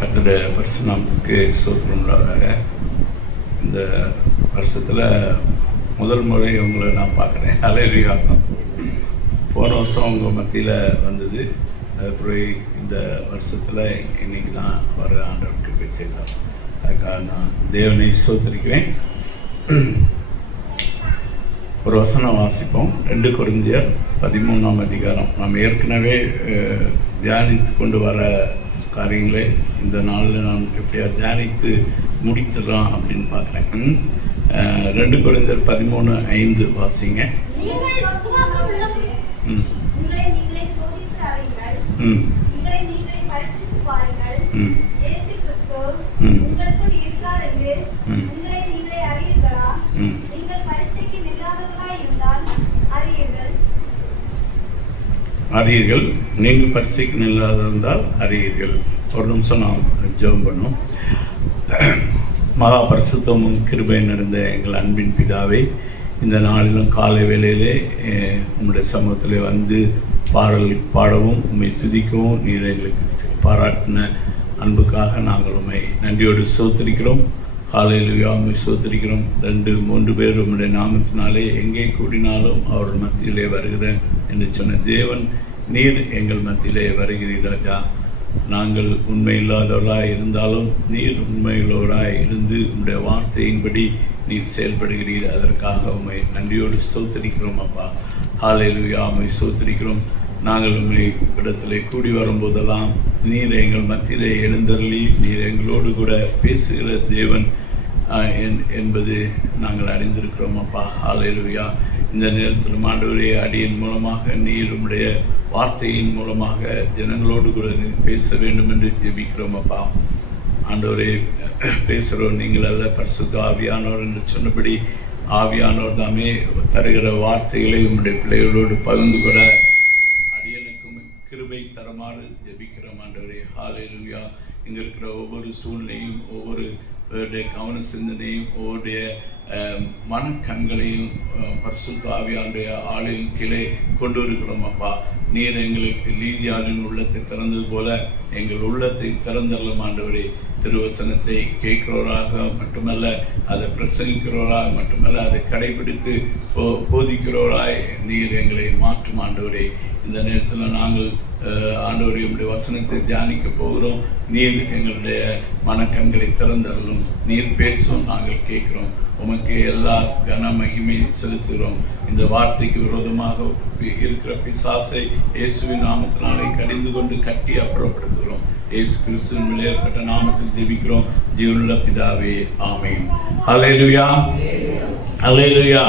கர்த்தருடைய பரிசுநாமத்துக்கு ஸ்தோத்திரம் உண்டாக. இந்த வருஷத்தில் முதல் முறை உங்களை நான் பார்க்குறேன். ஹல்லேலூயா. போன வருஷம் உங்கள் மத்தியில் வந்தது. அதுபோய் இந்த வருஷத்தில் இன்றைக்கி தான் வர ஆண்டவருக்கு பேசியிருந்தோம். அதுக்காக நான் தேவனை ஸ்தோத்திரிக்கிறேன். ஒரு வசனம் வாசிப்போம். 2 கொரிந்தியர் 13ஆம் அதிகாரம். நாம் ஏற்கனவே தியானித்து கொண்டு வர காரியங்களை இந்த நாளில் நான் எப்படியா தியானித்து முடித்துடலாம் அப்படின்னு பார்க்குறேன். 2 கொரிந்தியர் 13:5 வாசிங்க. அறியீர்கள், நீங்கள் பரிசைக்கு இல்லாதிருந்தால் அறியீர்கள். ஒரு நிமிஷம் நான் ஜெபம் பண்ணோம். மகா பரிசுத்தமும் கிருபை நிறைந்த எங்கள் அன்பின் பிதாவே, இந்த நாளிலும் காலை வேளையிலே உங்களுடைய சமூகத்தில் வந்து பாடல் பாடவும் உண்மை துதிக்கவும் நீர் எங்களுக்கு பாராட்டின அன்புக்காக நாங்கள் உண்மை நன்றியோடு ஸ்தோத்திரிக்கிறோம். ஹல்லேலூயா. உண்மை ஸ்தோத்திரிக்கிறோம். 2-3 பேர் உங்களுடைய நாமத்தினாலே எங்கே கூடினாலும் அவர் மத்தியிலே வருகிறேன் என்று சொன்ன தேவன் நீர் எங்கள் மத்தியிலே வருகிறீர்களா. நாங்கள் உண்மை இல்லாதவர்களாக இருந்தாலும் நீர் உண்மையுள்ளவராய் இருந்து உங்களுடைய வார்த்தையின்படி நீர் செயல்படுகிறீர். அதற்காக உண்மை நன்றியோடு ஸ்தோத்திரிக்கிறோம் அப்பா. ஹல்லேலூயா. உண்மை ஸ்தோத்திரிக்கிறோம். நாங்கள் உண்மை இடத்திலே கூடி வரும்போதெல்லாம் நீர் எங்கள் மத்தியிலே எழுந்தருளி நீர் எங்களோடு கூட பேசுகிற தேவன் என்பது நாங்கள் அறிந்திருக்கிறோம் அப்பா. ஹல்லேலூயா. இந்த நேரத்தில் ஆண்டவரே, அடியின் மூலமாக நீர் உம்முடைய வார்த்தையின் மூலமாக ஜனங்களோடு கூட பேச வேண்டும் என்று ஜெபிக்கிறோம் அப்பா. ஆண்டவரே, பேசுகிறோம் நீங்கள் அல்ல, பரிசுத்த ஆவியானவர் என்று சொன்னபடி ஆவியானவர் தாமே தருகிற வார்த்தைகளை உம்முடைய பிள்ளைகளோடு பகிர்ந்து கொள்ள அடியனுக்கும் கிருபை தரமாறு ஜெபிக்கிறோம் ஆண்டவரே. ஹல்லேலூயா. இங்கே இருக்கிற ஒவ்வொரு சூழ்நிலையும், ஒவ்வொரு கவன சிந்தனையும், ஒவ்வொருடைய மனக்கண்களையும் பரிசுத்த ஆவியானுடைய ஆலயம் கீழே கொண்டு வருகிறோம் அப்பா. நீர் எங்களுக்கு லீதியாரின் உள்ளத்தை திறந்தது போல எங்கள் உள்ளத்தை திறந்தரலும் ஆண்டவரே. திருவசனத்தை கேட்கிறவராக மட்டுமல்ல, அதை பிரசங்கிக்கிறவராக மட்டுமல்ல, அதை கடைபிடித்து போதிக்கிறவராய் நீர் எங்களை மாற்றும் ஆண்டவரே. இந்த நேரத்தில் நாங்கள் ஆண்டவரே உம்முடைய வசனத்தை தியானிக்க போகிறோம். நீர் எங்களுடைய மனக்கண்களை திறந்தரலும். நீர் பேசும், நாங்கள் கேட்கிறோம். உமக்கு எல்லா கன மகிமை செலுத்துகிறோம். இந்த வார்த்தைக்கு விரோதமாக இருக்கிற பிசாசை இயேசுவின் நாமத்தினாலே கடிந்து கொண்டு கட்டி அப்புறப்படுத்துகிறோம். இயேசு கிறிஸ்துவின் விளையாடப்பட்ட நாமத்தில் ஜெபிக்கிறோம் ஜீவனுள்ள பிதாவே, ஆமென். ஹல்லேலூயா. ஹல்லேலூயா.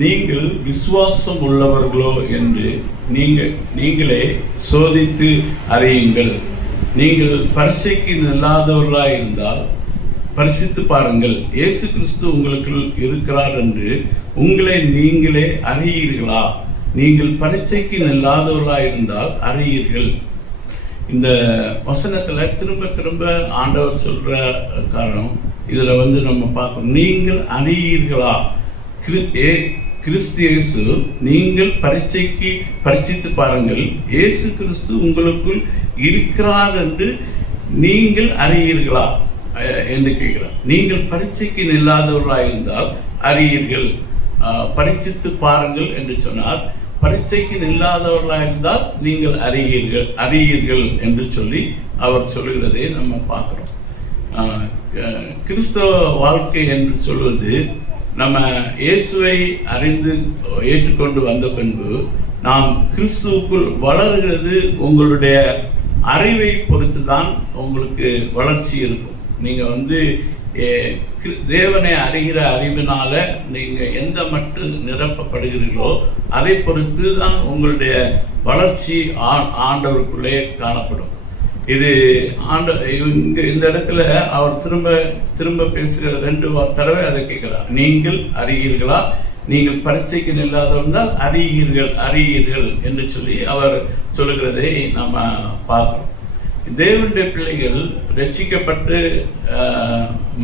நீங்கள் விசுவாசம் உள்ளவர்களோ என்று நீங்களே சோதித்து அறியுங்கள். நீங்கள் பரிசைக்கு இல்லாதவர்களாக இருந்தால் பரிசித்து பாருங்கள். இயேசு கிறிஸ்து உங்களுக்குள் இருக்கிறார் என்று உங்களை நீங்களே அறியீர்களா. நீங்கள் பரிசைக்கு இல்லாதவர்களாக இருந்தால் அறியீர்கள். இந்த வசனத்தில் திரும்ப திரும்ப ஆண்டவர் சொல்கிற காரணம் இதில் நம்ம பார்க்கணும். நீங்கள் அறியீர்களா. கிறிஸ்து இயேசு, நீங்கள் பரிசித்து பாருங்கள், இயேசு கிறிஸ்து உங்களுக்குள் இருக்கிறார் என்று நீங்கள் அறியீர்களா என்று கேட்கிறார். நீங்கள் பரீட்சைக்கு இல்லாதவர்களாக இருந்தால் அறியீர்கள். பரிசித்து பாருங்கள் என்று சொன்னால் பரீட்சைக்கு இல்லாதவர்களாக இருந்தால் நீங்கள் அறியீர்கள் என்று சொல்லி அவர் சொல்லுகிறதை நம்ம பார்க்குறோம். கிறிஸ்தவ வாழ்க்கை என்று சொல்வது, நம்ம இயேசுவை அறிந்து ஏற்றுக்கொண்டு வந்த பின்பு நாம் கிறிஸ்துவுக்குள் வளர்கிறது. உங்களுடைய அறிவை பொறுத்து தான் உங்களுக்கு வளர்ச்சி இருக்கும். நீங்கள் தேவனை அறிகிற அறிவினால நீங்கள் எந்த மட்டும் நிரப்பப்படுகிறீர்களோ அதை பொறுத்து தான் உங்களுடைய வளர்ச்சி ஆண்டவருக்குள்ளே காணப்படும். இது இந்த இடத்துல அவர் திரும்ப திரும்ப பேசுகிற 2 தடவை அதை கேட்கிறார். நீங்கள் அறியீர்களா. நீங்கள் பரீட்சைக்கு இல்லாதவர்கள் அறியீர்கள் என்று சொல்லி அவர் சொல்லுகிறதை நம்ம பார்க்கிறோம். தேவனுடைய பிள்ளைகள் ரட்சிக்கப்பட்டு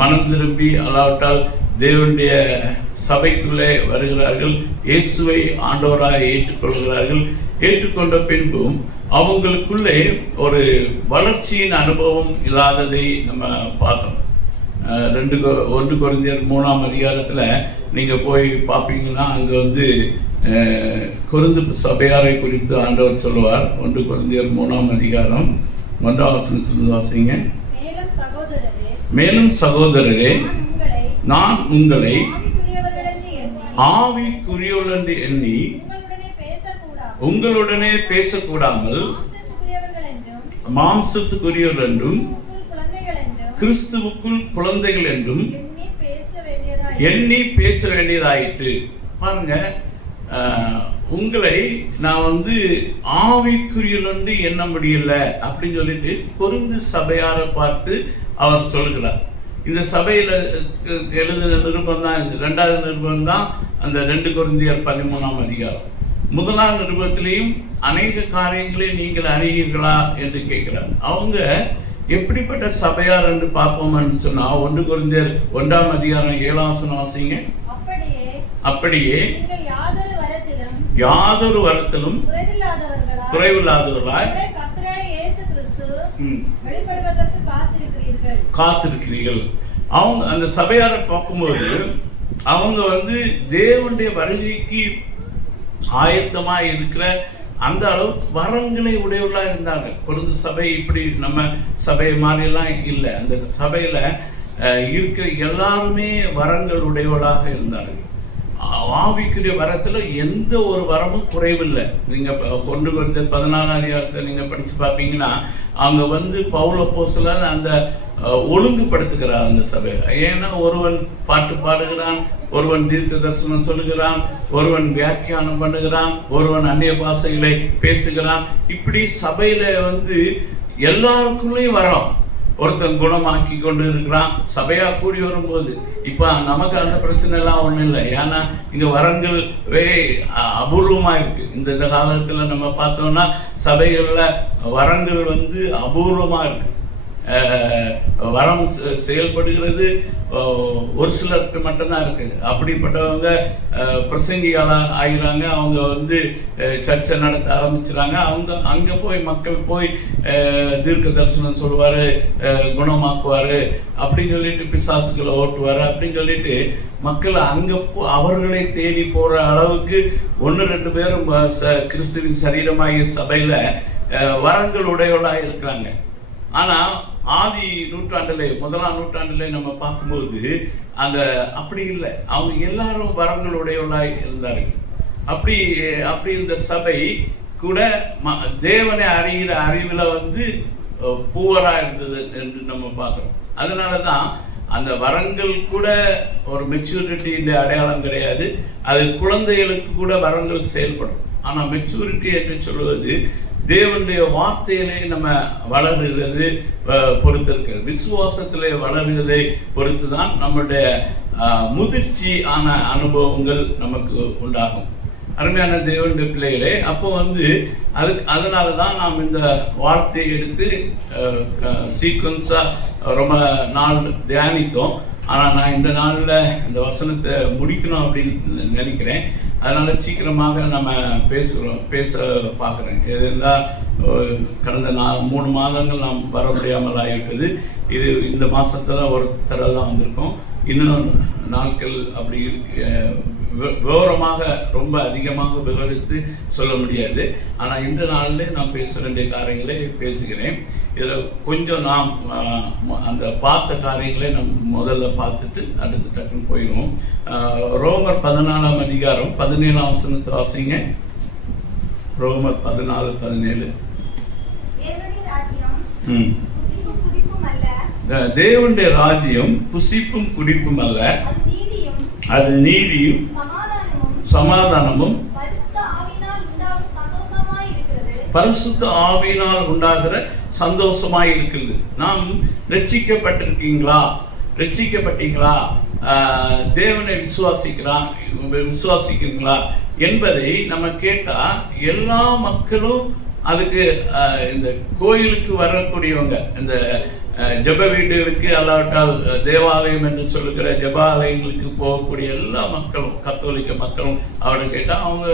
மனம் திரும்பி அல்லாவிட்டால் தேவனுடைய சபைக்குள்ளே வருகிறார்கள், இயேசுவை ஆண்டவராக ஏற்றுக்கொள்கிறார்கள். ஏற்றுக்கொண்ட பின்பும் அவங்களுக்குள்ளே ஒரு வளர்ச்சியின் அனுபவம் இல்லாததை நம்ம பார்த்தோம். 1 கொரிந்தியர் 3ஆம் அதிகாரத்தில் நீங்கள் போய் பார்ப்பீங்கன்னா அங்கே வந்து கொரிந்து சபையாரை குறித்து ஆண்டவர் சொல்லுவார். 1 கொரிந்தியர் 3ஆம் அதிகாரம் 1ஆம் வசனத்திலிருந்து வாசிங்க. மேலும் சகோதரரே, நான் உங்களை ஆவிக்குரியவர்கள் எண்ணி உங்களுடனே பேசக்கூடாமல் மாம்சத்துக்குரியவர்கள் என்றும் கிறிஸ்துவுக்குள் குழந்தைகள் என்றும் எண்ணி பேச வேண்டியதாயிட்டு. பாருங்க, உங்களை நான் வந்து ஆவிக்குரியவர்கள் எண்ண முடியல அப்படின்னு சொல்லிட்டு கொரிந்து சபையாரை பார்த்து அவர் சொல்கிறார். இந்த சபையில் எழுதின நிருபம் தான், 2வது நிருபம் தான் அந்த 2 கொரிந்தியர் 13ஆம் அதிகாரம். 1ஆம் நிருபத்திலையும் அநேக காரியங்களை நீங்கள் அறிவீர்களா என்று கேட்கிறார். அவங்க எப்படிப்பட்ட சபையார் என்று பார்ப்போம்னு சொன்னா 1 கொரிந்தியர் 1ஆம் அதிகாரம் 7ஆம் வசனம் வாசிங்க. அப்படியே யாதொரு வரத்திலும் குறைவில்லாதவர்களாய் காத்திருக்கிறீர்கள். அவங்க அந்த சபையாரை பார்க்கும்போது அவங்க வந்து தேவனுடைய வருகைக்கு ஆயத்தமாக இருக்கிற அந்த அளவுக்கு வரங்களை உடையவர்களா இருந்தாங்க. கொரிந்து சபை இப்படி நம்ம சபை மாதிரிலாம் இல்லை. அந்த சபையில இருக்கிற எல்லாருமே வரங்கள் உடையவர்களாக இருந்தார்கள். ஆவிக்குரிய வரத்துல எந்த ஒரு வரமும் குறைவில்லை. நீங்க 1 கொரிந்தியர் 14ஆம் அதிகாரத்தை நீங்க படிச்சு பார்ப்பீங்கன்னா அவங்க வந்து பவுல் அப்போஸ்தலன் அந்த ஒழுங்குபடுத்துகிறார் அந்த சபை. ஏன்னா ஒருவன் பாட்டு பாடுகிறான், ஒருவன் தீர்க்க தரிசனம் சொல்லுகிறான், ஒருவன் வியாக்கியானம் பண்ணுகிறான், ஒருவன் அந்நிய பாஷைகளை பேசுகிறான். இப்படி சபையில வந்து எல்லாருக்குள்ளேயும் வரோம். ஒருத்தன் குணமாக்கி கொண்டு இருக்கிறான் சபையா கூடி வரும்போது. இப்ப நமக்கு அந்த பிரச்சனை எல்லாம் ஒண்ணும் இல்லை. ஏன்னா இங்க வரங்கள் அபூர்வமா இருக்கு. இந்த காலத்துல நம்ம பார்த்தோம்னா சபைகள்ல வரங்கள் வந்து அபூர்வமா இருக்கு. வரம் செயல்படுகிறது ஒரு சிலருக்கு மட்டும்தான் இருக்குது. அப்படிப்பட்டவங்க பிரசங்கிகளாக ஆகிறாங்க. அவங்க வந்து சர்ச்சை நடத்த ஆரம்பிச்சுறாங்க. அவங்க அங்கே போய் மக்கள் போய் தீர்க்க தரிசனம் சொல்லுவார், குணமாக்குவார் அப்படின்னு சொல்லிட்டு பிசாசுகளை ஓட்டுவார் அப்படின்னு சொல்லிட்டு மக்கள் அங்கே அவர்களை தேடி போகிற அளவுக்கு 1-2 பேரும் கிறிஸ்துவின் சரீரமாகிய சபையில் வரங்கள் உடையவர்களாக இருக்கிறாங்க. ஆனால் ஆதி நூற்றாண்டிலே 1ஆம் நூற்றாண்டிலே நம்ம பார்க்கும்போது அந்த அப்படி இல்லை. அவங்க எல்லாரும் வரங்களுடையவர்களாய் இருந்தார்கள். அப்படி இந்த சபை கூட தேவனை அறிகிற அறிவில் வந்து பூவராக இருந்தது என்று நம்ம பார்க்குறோம். அதனால தான் அந்த வரங்கள் கூட ஒரு மெச்சூரிட்டியின் அடையாளம் கிடையாது. அது குழந்தைகளுக்கு கூட வரங்கள் செயல்படும். ஆனால் மெச்சூரிட்டி என்று சொல்வது தேவனுடைய வார்த்தையிலே நம்ம வளருகிறது பொறுத்திருக்கிறது. விசுவாசத்திலே வளருவதை பொறுத்து தான் நம்முடைய முதிர்ச்சி ஆன அனுபவங்கள் நமக்கு உண்டாகும். அருமையான தேவனுடைய பிள்ளைகளே, அப்போ வந்து அதனால தான் நாம் இந்த வார்த்தையை எடுத்து சீக்வன்ஸாக ரொம்ப நாள் தியானித்தோம். ஆனால் நான் இந்த நாளில் இந்த வசனத்தை முடிக்கணும் அப்படின்னு நினைக்கிறேன். அதனால் சீக்கிரமாக நம்ம பேச பார்க்குறேன். இருந்தால் கடந்த 3 மாதங்கள் நாம் வர முடியாமல் ஆகிவிட்டது. இது இந்த மாதத்தில் ஒரு தடவை தான் வந்திருக்கோம். இன்னும் நாட்கள் அப்படி விவரமாக ரொம்ப அதிகமாக விவரித்து சொல்ல முடியாது. ஆனால் இந்த நாளில் நான் பேச வேண்டிய காரியங்களை பேசுகிறேன். இதில் கொஞ்சம் நாம் அந்த பார்த்த காரியங்களை நம்ம முதல்ல பார்த்துட்டு அடுத்து டக்குன்னு போயிடுவோம். ரோமர் 14ஆம் அதிகாரம் 17ஆம் வசனத்தை வாசிங்க. ரோமர் 14:17. தேவனுடைய ராஜ்யம் புசிப்பும் குடிப்பும் அல்ல, அது நீதியும் சமாதானமும் பரிசுத்த ஆவியினால் உண்டாகிற சந்தோஷமாய் இருக்கிறது. நாம் ரட்சிக்கப்பட்டீங்களா, தேவனை விசுவாசிக்கிறீங்களா என்பதை நம்ம கேட்டா எல்லா மக்களும் அதுக்கு இந்த கோயிலுக்கு வரக்கூடியவங்க, இந்த ஜப வீடுகளுக்கு அல்லாவிட்டால் தேவாலயம் என்று சொல்லுகிற ஜபாலயங்களுக்கு போகக்கூடிய எல்லா மக்களும், கத்தோலிக்க மக்களும் அவரை கேட்டால் அவங்க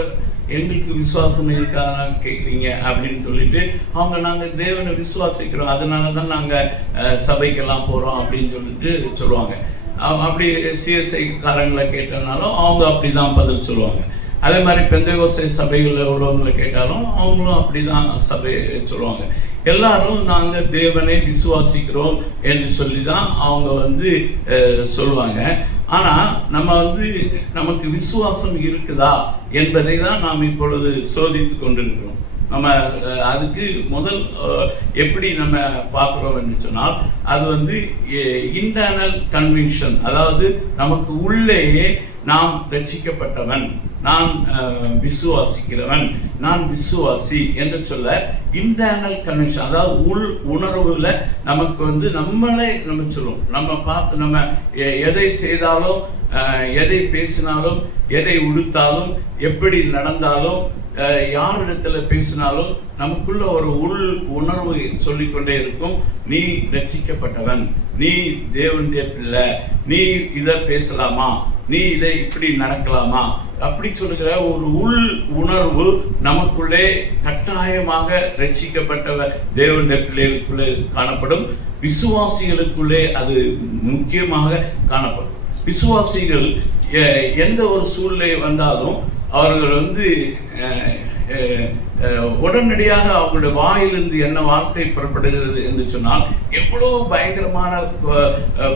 எங்களுக்கு விசுவாசம் இருக்காதா கேட்குறீங்க அப்படின்னு சொல்லிட்டு அவங்க நாங்கள் தேவனை விசுவாசிக்கிறோம், அதனால தான் நாங்கள் சபைக்கெல்லாம் போகிறோம் அப்படின்னு சொல்லிட்டு சொல்லுவாங்க. அப்படி சிஎஸ்ஐ காரங்களை கேட்டனாலும் அவங்க அப்படி தான் பதில் சொல்லுவாங்க. அதே மாதிரி பெந்தைகோஸ்தே சபைகளில் உள்ளவங்களை கேட்டாலும் அவங்களும் அப்படி தான் சபை சொல்லுவாங்க. எல்லாரும் நாங்கள் தேவனை விசுவாசிக்கிறோம் என்று சொல்லி தான் அவங்க சொல்லுவாங்க. ஆனால் நம்ம நமக்கு விசுவாசம் இருக்குதா என்பதை தான் நாம் இப்பொழுது சோதித்து கொண்டிருக்கிறோம். நம்ம அதுக்கு முதல் எப்படி நம்ம பார்க்குறோம் என்று சொன்னால் அது இன்டர்னல் கன்விக்ஷன், அதாவது நமக்கு உள்ளேயே நாம் ரட்சிக்கப்பட்டவன், நான் விசுவாசிக்கிறவன், நான் விசுவாசி என்று சொல்ல இன்டர்னல் கன்விக்ஷன், அதாவது உள் உணர்வுல நமக்கு நம்மளே நம்ம சொல்லுவோம். நம்ம பார்த்து நம்ம எதை செய்தாலும், எதை பேசினாலும், எதை உடுத்தாலும், எப்படி நடந்தாலும், யாரிடத்துல பேசினாலும் நமக்குள்ள ஒரு உள் உணர்வு சொல்லிக்கொண்டே இருக்கும். நீ ரட்சிக்கப்பட்டவன், நீ தேவனுடைய பிள்ளை, நீ இதை பேசலாமா, நீ இதை இப்படி நடக்கலாமா அப்படி சொல்லுகிற ஒரு உள் உணர்வு நமக்குள்ளே கட்டாயமாக ரட்சிக்கப்பட்ட தேவனுடைய பிள்ளைகளுக்குள்ளே காணப்படும். விசுவாசிகளுக்குள்ளே அது முக்கியமாக காணப்படும். விசுவாசிகள் எந்த ஒரு சூழ்நிலை வந்தாலும் அவர்கள் உடனடியாக அவங்களுடைய வாயிலிருந்து என்ன வார்த்தை புறப்படுகிறது என்று சொன்னால், எவ்வளவு பயங்கரமான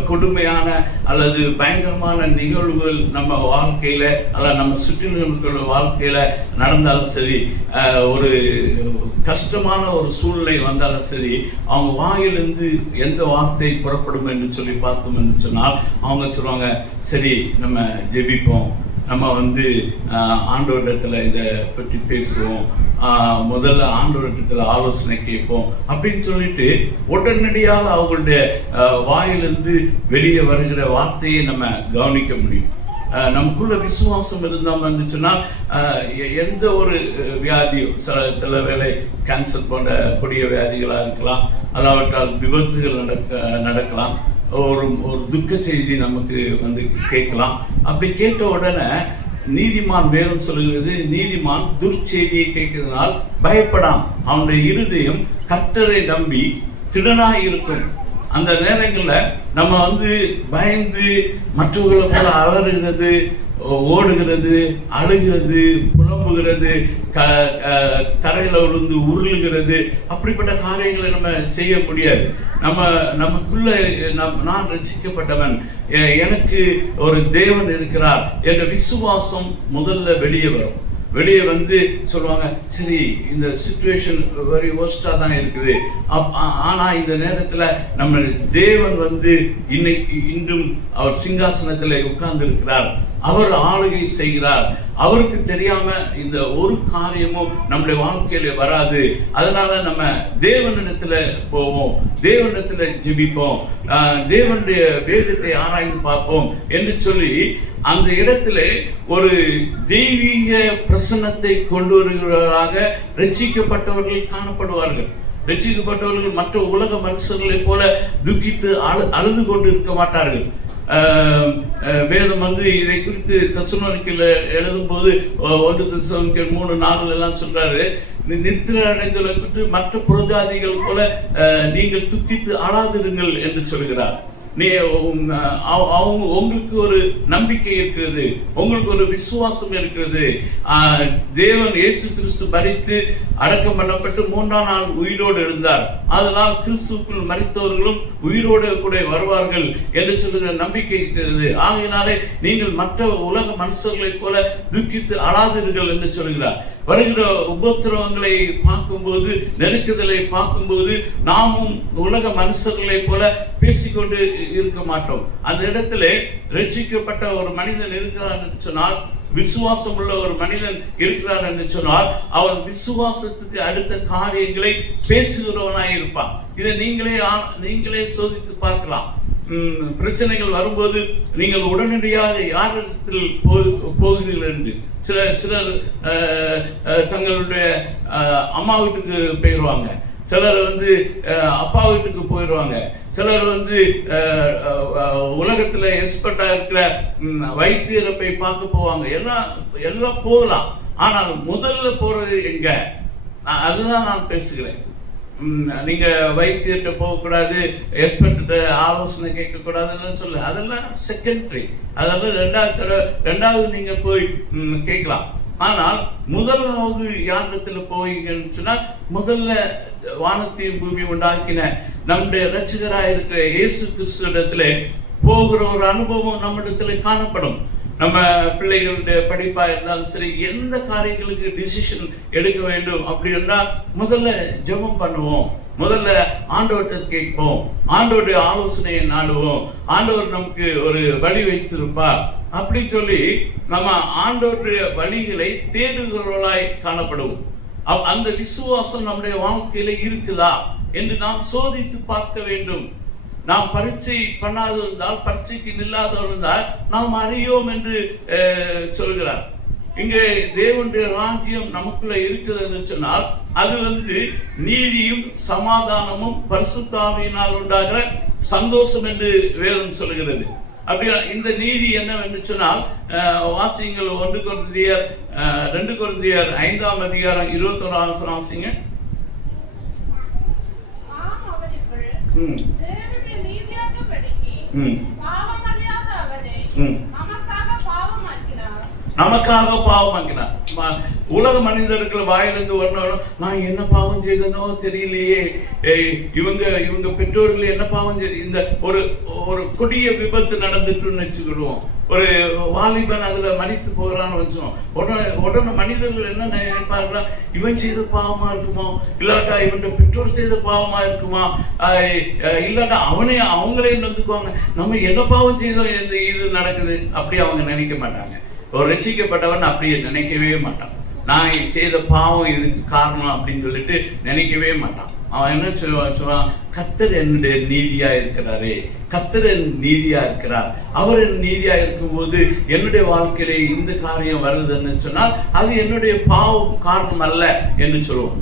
கொடுமையான அல்லது பயங்கரமான நிகழ்வுகள் நம்ம வாழ்க்கையில அல்ல நம்ம சுற்றிலுள்ள வாழ்க்கையில நடந்தாலும் சரி, ஒரு கஷ்டமான ஒரு சூழ்நிலை வந்தாலும் சரி, அவங்க வாயிலிருந்து எந்த வார்த்தை புறப்படும் என்று சொல்லி பார்த்தோம் என்று சொன்னால் அவங்க சொல்லுவாங்க, சரி நம்ம ஜெபிப்போம், நம்ம ஆண்டவரிடத்தில் இதை பற்றி பேசுவோம், முதல்ல ஆண்டவரிடத்தில் ஆலோசனை கேட்போம் அப்படின்னு சொல்லிட்டு உடனடியாக அவங்களுடைய வாயிலிருந்து வெளியே வருகிற வார்த்தையை நம்ம கவனிக்க முடியும். நமக்குள்ள விசுவாசம் இருந்தால் சொன்னால் எந்த ஒரு வியாதியோ, சில வேளை கேன்சர் போன்ற கொடிய வியாதிகளாக இருக்கலாம், அல்லாவிட்டால் விபத்துகள் நடக்கலாம், ஒரு துக்க செய்தி நமக்கு கேட்கலாம். அப்படி கேட்ட உடனே நீதிமான் வேறும் சொல்லுகிறது, நீதிமான் துர்ச்செய்தியை கேட்கிறதுனால் பயப்படாம், அவனுடைய இருதயம் கர்த்தரை நம்பி திடனாய் இருக்கும். அந்த நேரங்களில் நம்ம பயந்து மற்றவர்களை போல அலறுகிறது, ஓடுகிறது, அழுகிறது, புலம்புகிறது, தரையில் விழுந்து உருளுகிறது, அப்படிப்பட்ட காரியங்களை நம்ம செய்ய முடியாது. நமக்குள்ள நான் ரட்சிக்கப்பட்டவன், எனக்கு ஒரு தேவன் இருக்கிறார் என்ற விசுவாசம் முதல்ல வெளியே வரும். வெளியே சொல்லுவாங்க, சரி இந்த சிச்சுவேஷன் வெரி ஒர்ஸ்டா தான் இருக்குது, ஆனால் இந்த நேரத்தில் நம்ம தேவன் இன்றும் அவர் சிங்காசனத்தில் உட்கார்ந்து இருக்கிறார், அவர் ஆளுகை செய்கிறார், அவருக்கு தெரியாம இந்த ஒரு காரியமும் நம்முடைய வாழ்க்கையில வராது. அதனால நம்ம தேவனிடத்துல போவோம், தேவனிடத்துல ஜெபிப்போம், தேவனுடைய வேதத்தை ஆராய்ந்து பார்ப்போம் என்று சொல்லி அந்த இடத்துல ஒரு தெய்வீக பிரசன்னத்தை கொண்டு வருகிறவர்களாக ரட்சிக்கப்பட்டவர்கள் காணப்படுவார்கள். ரட்சிக்கப்பட்டவர்கள் மற்ற உலக மனுஷர்களை போல துக்கித்து அழுது கொண்டு இருக்க மாட்டார்கள். வேதம் இதை குறித்து தெசலோனிக்கேயில் எழுதும் போது 1 தெசலோனிக்கேயர் 3:4 எல்லாம் சொல்றாரு, நித்திரை அடைந்தவர்களை குறித்து மற்ற புறஜாதிகள் போல நீங்கள் துக்கித்து அழாதிருங்கள் என்று சொல்கிறார். உங்களுக்கு ஒரு நம்பிக்கை இருக்கிறது, உங்களுக்கு ஒரு விசுவாசம் இருக்கிறது. தேவன் இயேசு கிறிஸ்து மரித்து அடக்கம் பண்ணப்பட்டு 3ஆம் நாள் உயிரோடு இருந்தார், அதனால் கிறிஸ்துக்குள் மரித்தவர்களும் உயிரோடு கூட வருவார்கள் என்று சொல்லுகிற நம்பிக்கை இருக்கிறது. ஆகையினாலே நீங்கள் மற்ற உலக மனுஷர்களை போல துக்கித்து அழாதீர்கள் என்று சொல்கிறார். வருகிற உபத்திரவங்களை பார்க்கும்போது, நெருக்குதலை பார்க்கும்போது நாமும் உலக மனுஷர்களை போல பேசிக்கொண்டு இருக்க மாட்டோம். அந்த இடத்துல ரட்சிக்கப்பட்ட ஒரு மனிதன் இருக்கிறார் என்று சொன்னால், விசுவாசம் உள்ள ஒரு மனிதன் இருக்கிறார் என்று சொன்னால், அவன் விசுவாசத்துக்கு அடுத்த காரியங்களை பேசுகிறவனாய் இருப்பான். இதை நீங்களே சோதித்து பார்க்கலாம். பிரச்சனைகள் வரும்போது நீங்கள் உடனடியாக யாரிடத்தில் போகிறீர்கள் என்று சிலர் தங்களுடைய அம்மா வீட்டுக்கு போயிடுவாங்க, சிலர் அப்பா வீட்டுக்கு போயிடுவாங்க, சிலர் உலகத்துல எக்ஸ்பர்ட்டா இருக்கிற வைத்தியரை போய் பார்க்க போவாங்க. எல்லாம் போகலாம். ஆனால் முதல்ல போறது எங்க? அதுதான் நான் பேசுகிறேன். நீங்க வைத்தியர்கிட்ட போகக்கூடாது, எக்ஸ்பர்ட்ட ஆலோசனை கேட்கக்கூடாதுன்னு சொல்லு, அதெல்லாம் செகண்டரி, அதெல்லாம் ரெண்டாவது நீங்க போய் கேட்கலாம். ஆனால் முதலாவது யாரிடத்துல போய்ன்னு சொன்னா, முதல்ல வானத்தையும் பூமி உண்டாக்கின நம்முடைய இரட்சகராக இருக்கிற இயேசு கிறிஸ்துவிடத்துல போகிற ஒரு அனுபவம் நம்மிடத்துல காணப்படும். நம்ம பிள்ளைகளுடைய படிப்பா இருந்தாலும் சரி, எந்த காரியங்களுக்கு டிசிஷன் எடுக்க வேண்டும் அப்படின்னா முதல்ல ஜெபம் பண்ணுவோம், முதல்ல ஆண்டவர்கிட்ட கேட்போம், ஆண்டவருடைய ஆலோசனையை நாடுவோம், ஆண்டவர் நமக்கு ஒரு வழி வைத்திருப்பார் அப்படின்னு சொல்லி நம்ம ஆண்டவருடைய வழிகளை தேடுகிறவர்களாய் காணப்படுவோம். அந்த விசுவாசம் நம்முடைய வாழ்க்கையில இருக்குதா என்று நாம் சோதித்து பார்க்க வேண்டும். நாம் பரீட்சை பண்ணாத இருந்தால், பரீட்சைக்கு நில்லாதவர் இருந்தால் நாம் அறியோம் என்று சொல்கிறார். இங்கே தேவனுடைய ராஜ்யம் நமக்குள்ள இருக்கிறது சொன்னால் அது நீதியும் சமாதானமும் பரிசுத்த ஆவியினால் உண்டாகிற சந்தோஷம் என்று வேதம் சொல்கிறது. அப்படி இந்த நீதி என்னவென்று சொன்னால், வாசிங்கள் 1 கொரிந்தியர் 2 கொரிந்தியர் 5ஆம் அதிகாரம் 21 வாசிங்க. நமக்காக பாவமாக்கினார். உலக மனிதர்கள் வாயிலிருந்து வரணும், நான் என்ன பாவம் செய்தனோ தெரியலையே, இவங்க பெற்றோர்கள் என்ன பாவம் செய்த, இந்த ஒரு கொடிய விபத்து நடந்துட்டுன்னு வச்சுக்கிடுவோம், ஒரு வாலிபன் அதுல மறித்து போகிறான்னு வச்சோம், உடனே மனிதர்கள் என்ன நினைப்பார்களா, இவன் செய்த பாவமா இருக்குமோ, இல்லாட்டா இவன் பெற்றோர் செய்த பாவமா இருக்குமா, இல்லாட்டா அவங்களே வந்துக்குவாங்க, நம்ம என்ன பாவம் செய்தோம் இது நடக்குது அப்படி அவங்க நினைக்க மாட்டாங்க. ஒரு ரட்சிக்கப்பட்டவன் அப்படியே நினைக்கவே மாட்டான், நான் செய்த பாவம் இதுக்கு காரணம் அப்படின்னு சொல்லிட்டு நினைக்கவே மாட்டான். அவன் என்ன சொல்லுவான், கர்த்தர் என்னுடைய நீதியா இருக்கிறாரே, கர்த்தர் நீதியா இருக்கிறார், அவர் நீதியா இருக்கும்போது என்னுடைய வாழ்க்கையில இந்த காரியம் வருதுன்னு சொன்னால் அது என்னுடைய பாவம் காரணம் அல்ல என்று சொல்லுவோம்.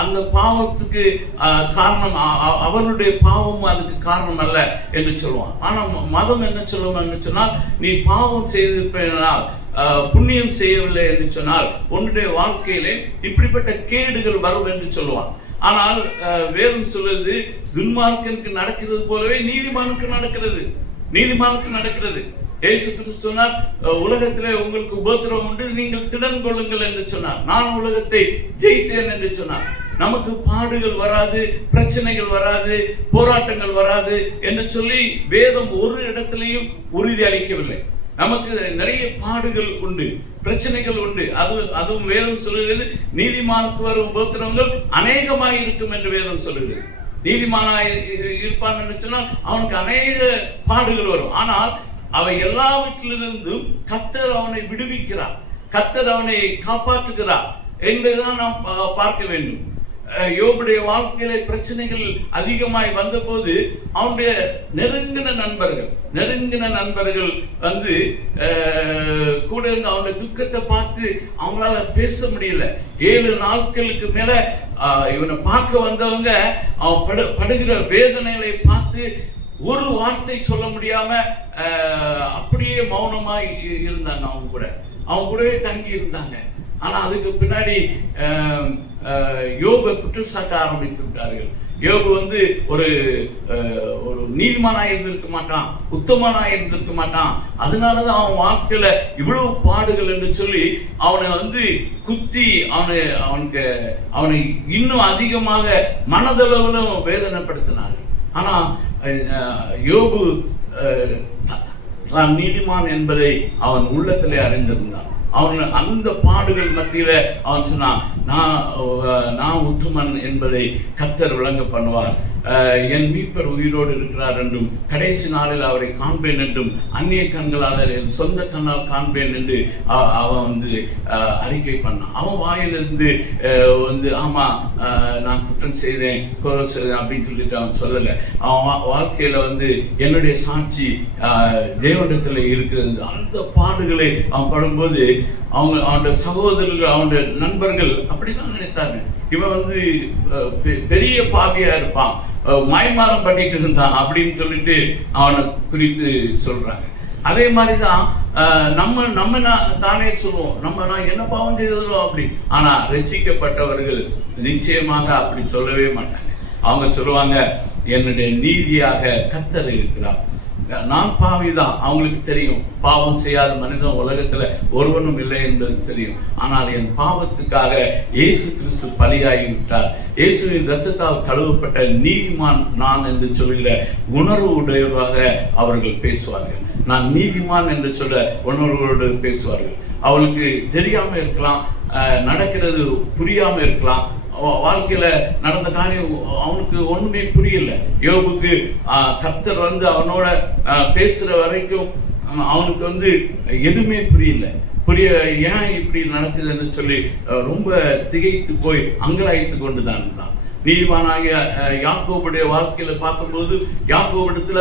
அந்த பாவத்துக்கு காரணம் அவனுடைய பாவம் அதுக்கு காரணம் அல்ல என்று சொல்லுவான். ஆனா மதம் என்ன சொல்லுவோம் சொன்னால், நீ பாவம் செய்திருப்பதனால் புண்ணியம் செய்யவில்லை என்று சொன்னால் உன்னுடைய வாழ்க்கையிலே இப்படிப்பட்ட கேடுகள் வரும் என்று சொல்லுவான். ஆனால் வேதம் சொல்றது, துன்மார்க்கனுக்கு நடக்கிறது போலவே நீதிமானுக்கு நடக்கிறது. இயேசு கிறிஸ்து சொன்னார், உலகத்திலே உங்களுக்கு உபத்திரவம் உண்டு, நீங்கள் திடன் கொள்ளுங்கள் என்று சொன்னார், நான் உலகத்தை ஜெயித்தேன் என்று சொன்னார். நமக்கு பாடுகள் வராது, பிரச்சனைகள் வராது, போராட்டங்கள் வராது என்று சொல்லி வேதம் ஒரு இடத்திலையும் உறுதி அளிக்கவில்லை. நமக்கு நிறைய பாடுகள் உண்டு, பிரச்சனைகள் உண்டு. அதுவும் வேதம் சொல்லுகிறது, நீதிமானுக்கு வரும் உபத்திரவங்கள் அநேகமாய் இருக்கும் என்று வேதம் சொல்லுகிறது. நீதிமானாய் இருப்பான் என்று சொன்னால் அவனுக்கு அநேக பாடுகள் வரும். ஆனால் அவை எல்லாவற்றிலிருந்தும் கர்த்தர் அவனை விடுவிக்கிறார், கர்த்தர் அவனை காப்பாற்றுகிறார் என்பதுதான் நாம் பார்க்க வேண்டும். யோபுடைய வாழ்க்கையில பிரச்சனைகள் அதிகமாய் வந்த போது அவனுடைய நெருங்கின நண்பர்கள் கூட இருந்து அவனுடைய துக்கத்தை பார்த்து அவங்களால பேச முடியல. 7 நாட்களுக்கு மேல இவனை பார்க்க வந்தவங்க அவன் படுகிற வேதனைகளை பார்த்து ஒரு வார்த்தை சொல்ல முடியாம அப்படியே மௌனமாய் இருந்தாங்க. அவங்க கூடவே தங்கி இருந்தாங்க. ஆனா அதுக்கு பின்னாடி யோபை குற்றச்சாட்ட ஆரம்பித்திருக்கார்கள். யோபு ஒரு நீதிமானாய் இருந்திருக்க மாட்டான், உத்தமனாய் இருந்திருக்க மாட்டான், அதனாலதான் அவன் வாழ்க்கையில இவ்வளவு பாடுகள் என்று சொல்லி அவனை குத்தி அவனை இன்னும் அதிகமாக மனதளவிலும் வேதனைப்படுத்தினார்கள். ஆனா யோபு தான் நீதிமான் என்பதை அவன் உள்ளத்திலே அறிந்திருந்தான். அவன் அந்த பாடுகள் மத்தியில அவன் சொன்னான், நான் உத்தமன் என்பதை கர்த்தர் விளங்க பண்ணுவார், என் மீட்பர் உயிரோடு இருக்கிறார் என்றும் கடைசி நாளில் அவரை காண்பேன் என்றும் அந்நிய கண்களால் என் சொந்த கண்ணால் காண்பேன் என்று அவன் அறிக்கை பண்ணான். அவன் வாயிலிருந்து ஆமா நான் குற்றம் செய்தேன் அப்படின்னு சொல்லிட்டு அவன் சொல்லலை. அவன் வாழ்க்கையில என்னுடைய சாட்சி தேவனிடத்துல இருக்கிறது. அந்த பாடுகளை அவன் படும்போது அவனுடைய சகோதரர்கள், அவனுடைய நண்பர்கள் அப்படிதான் நினைத்தாங்க, இவன் பெரிய பாவியா இருப்பான், மாய்மாலம் பண்ணிட்டு இருந்தான் அப்படின்னு சொல்லிட்டு அவனை குறித்து சொல்றாங்க. அதே மாதிரி தான் நம்ம தானே சொல்லுவோம், நான் என்ன பாவம் செய்ததோ அப்படி. ஆனா ரட்சிக்கப்பட்டவர்கள் நிச்சயமாக அப்படி சொல்லவே மாட்டாங்க. அவங்க சொல்லுவாங்க, என்னுடைய நீதியாக கர்த்தர் இருக்கிறார், நான் பாவிதான். அவங்களுக்கு தெரியும், பாவம் செய்யாத மனிதன் உலகத்துல ஒருவனும் இல்லை என்பது தெரியும். ஆனால் என் பாவத்துக்காக இயேசு கிறிஸ்து பலியாகி விட்டார், இயேசுவின் இரத்தத்தால் கழுவப்பட்ட நீதிமான் நான் என்று சொல்கிற உணர்வு உடையவராக அவர்கள் பேசுவார்கள். நான் நீதிமான் என்று சொல்ல உணர்வோடு பேசுவார்கள். அவளுக்கு தெரியாம இருக்கலாம், நடக்கிறது புரியாம இருக்கலாம், வாழ்க்கையில நடந்த காரியம் அவனுக்கு ஒண்ணுமே புரியல. யோபுக்கு கர்த்தர் அவனோட பேசுற வரைக்கும் அவனுக்கு எதுவுமே புரியல. ஏன் இப்படி நடக்குதுன்னு சொல்லி ரொம்ப திகைத்து போய் அங்கலாய்த்து கொண்டுதான் இருந்தான். நீதிமானாகிய யாக்கோபுடைய வாழ்க்கையில பார்க்கும்போது யாக்கோபிடத்துல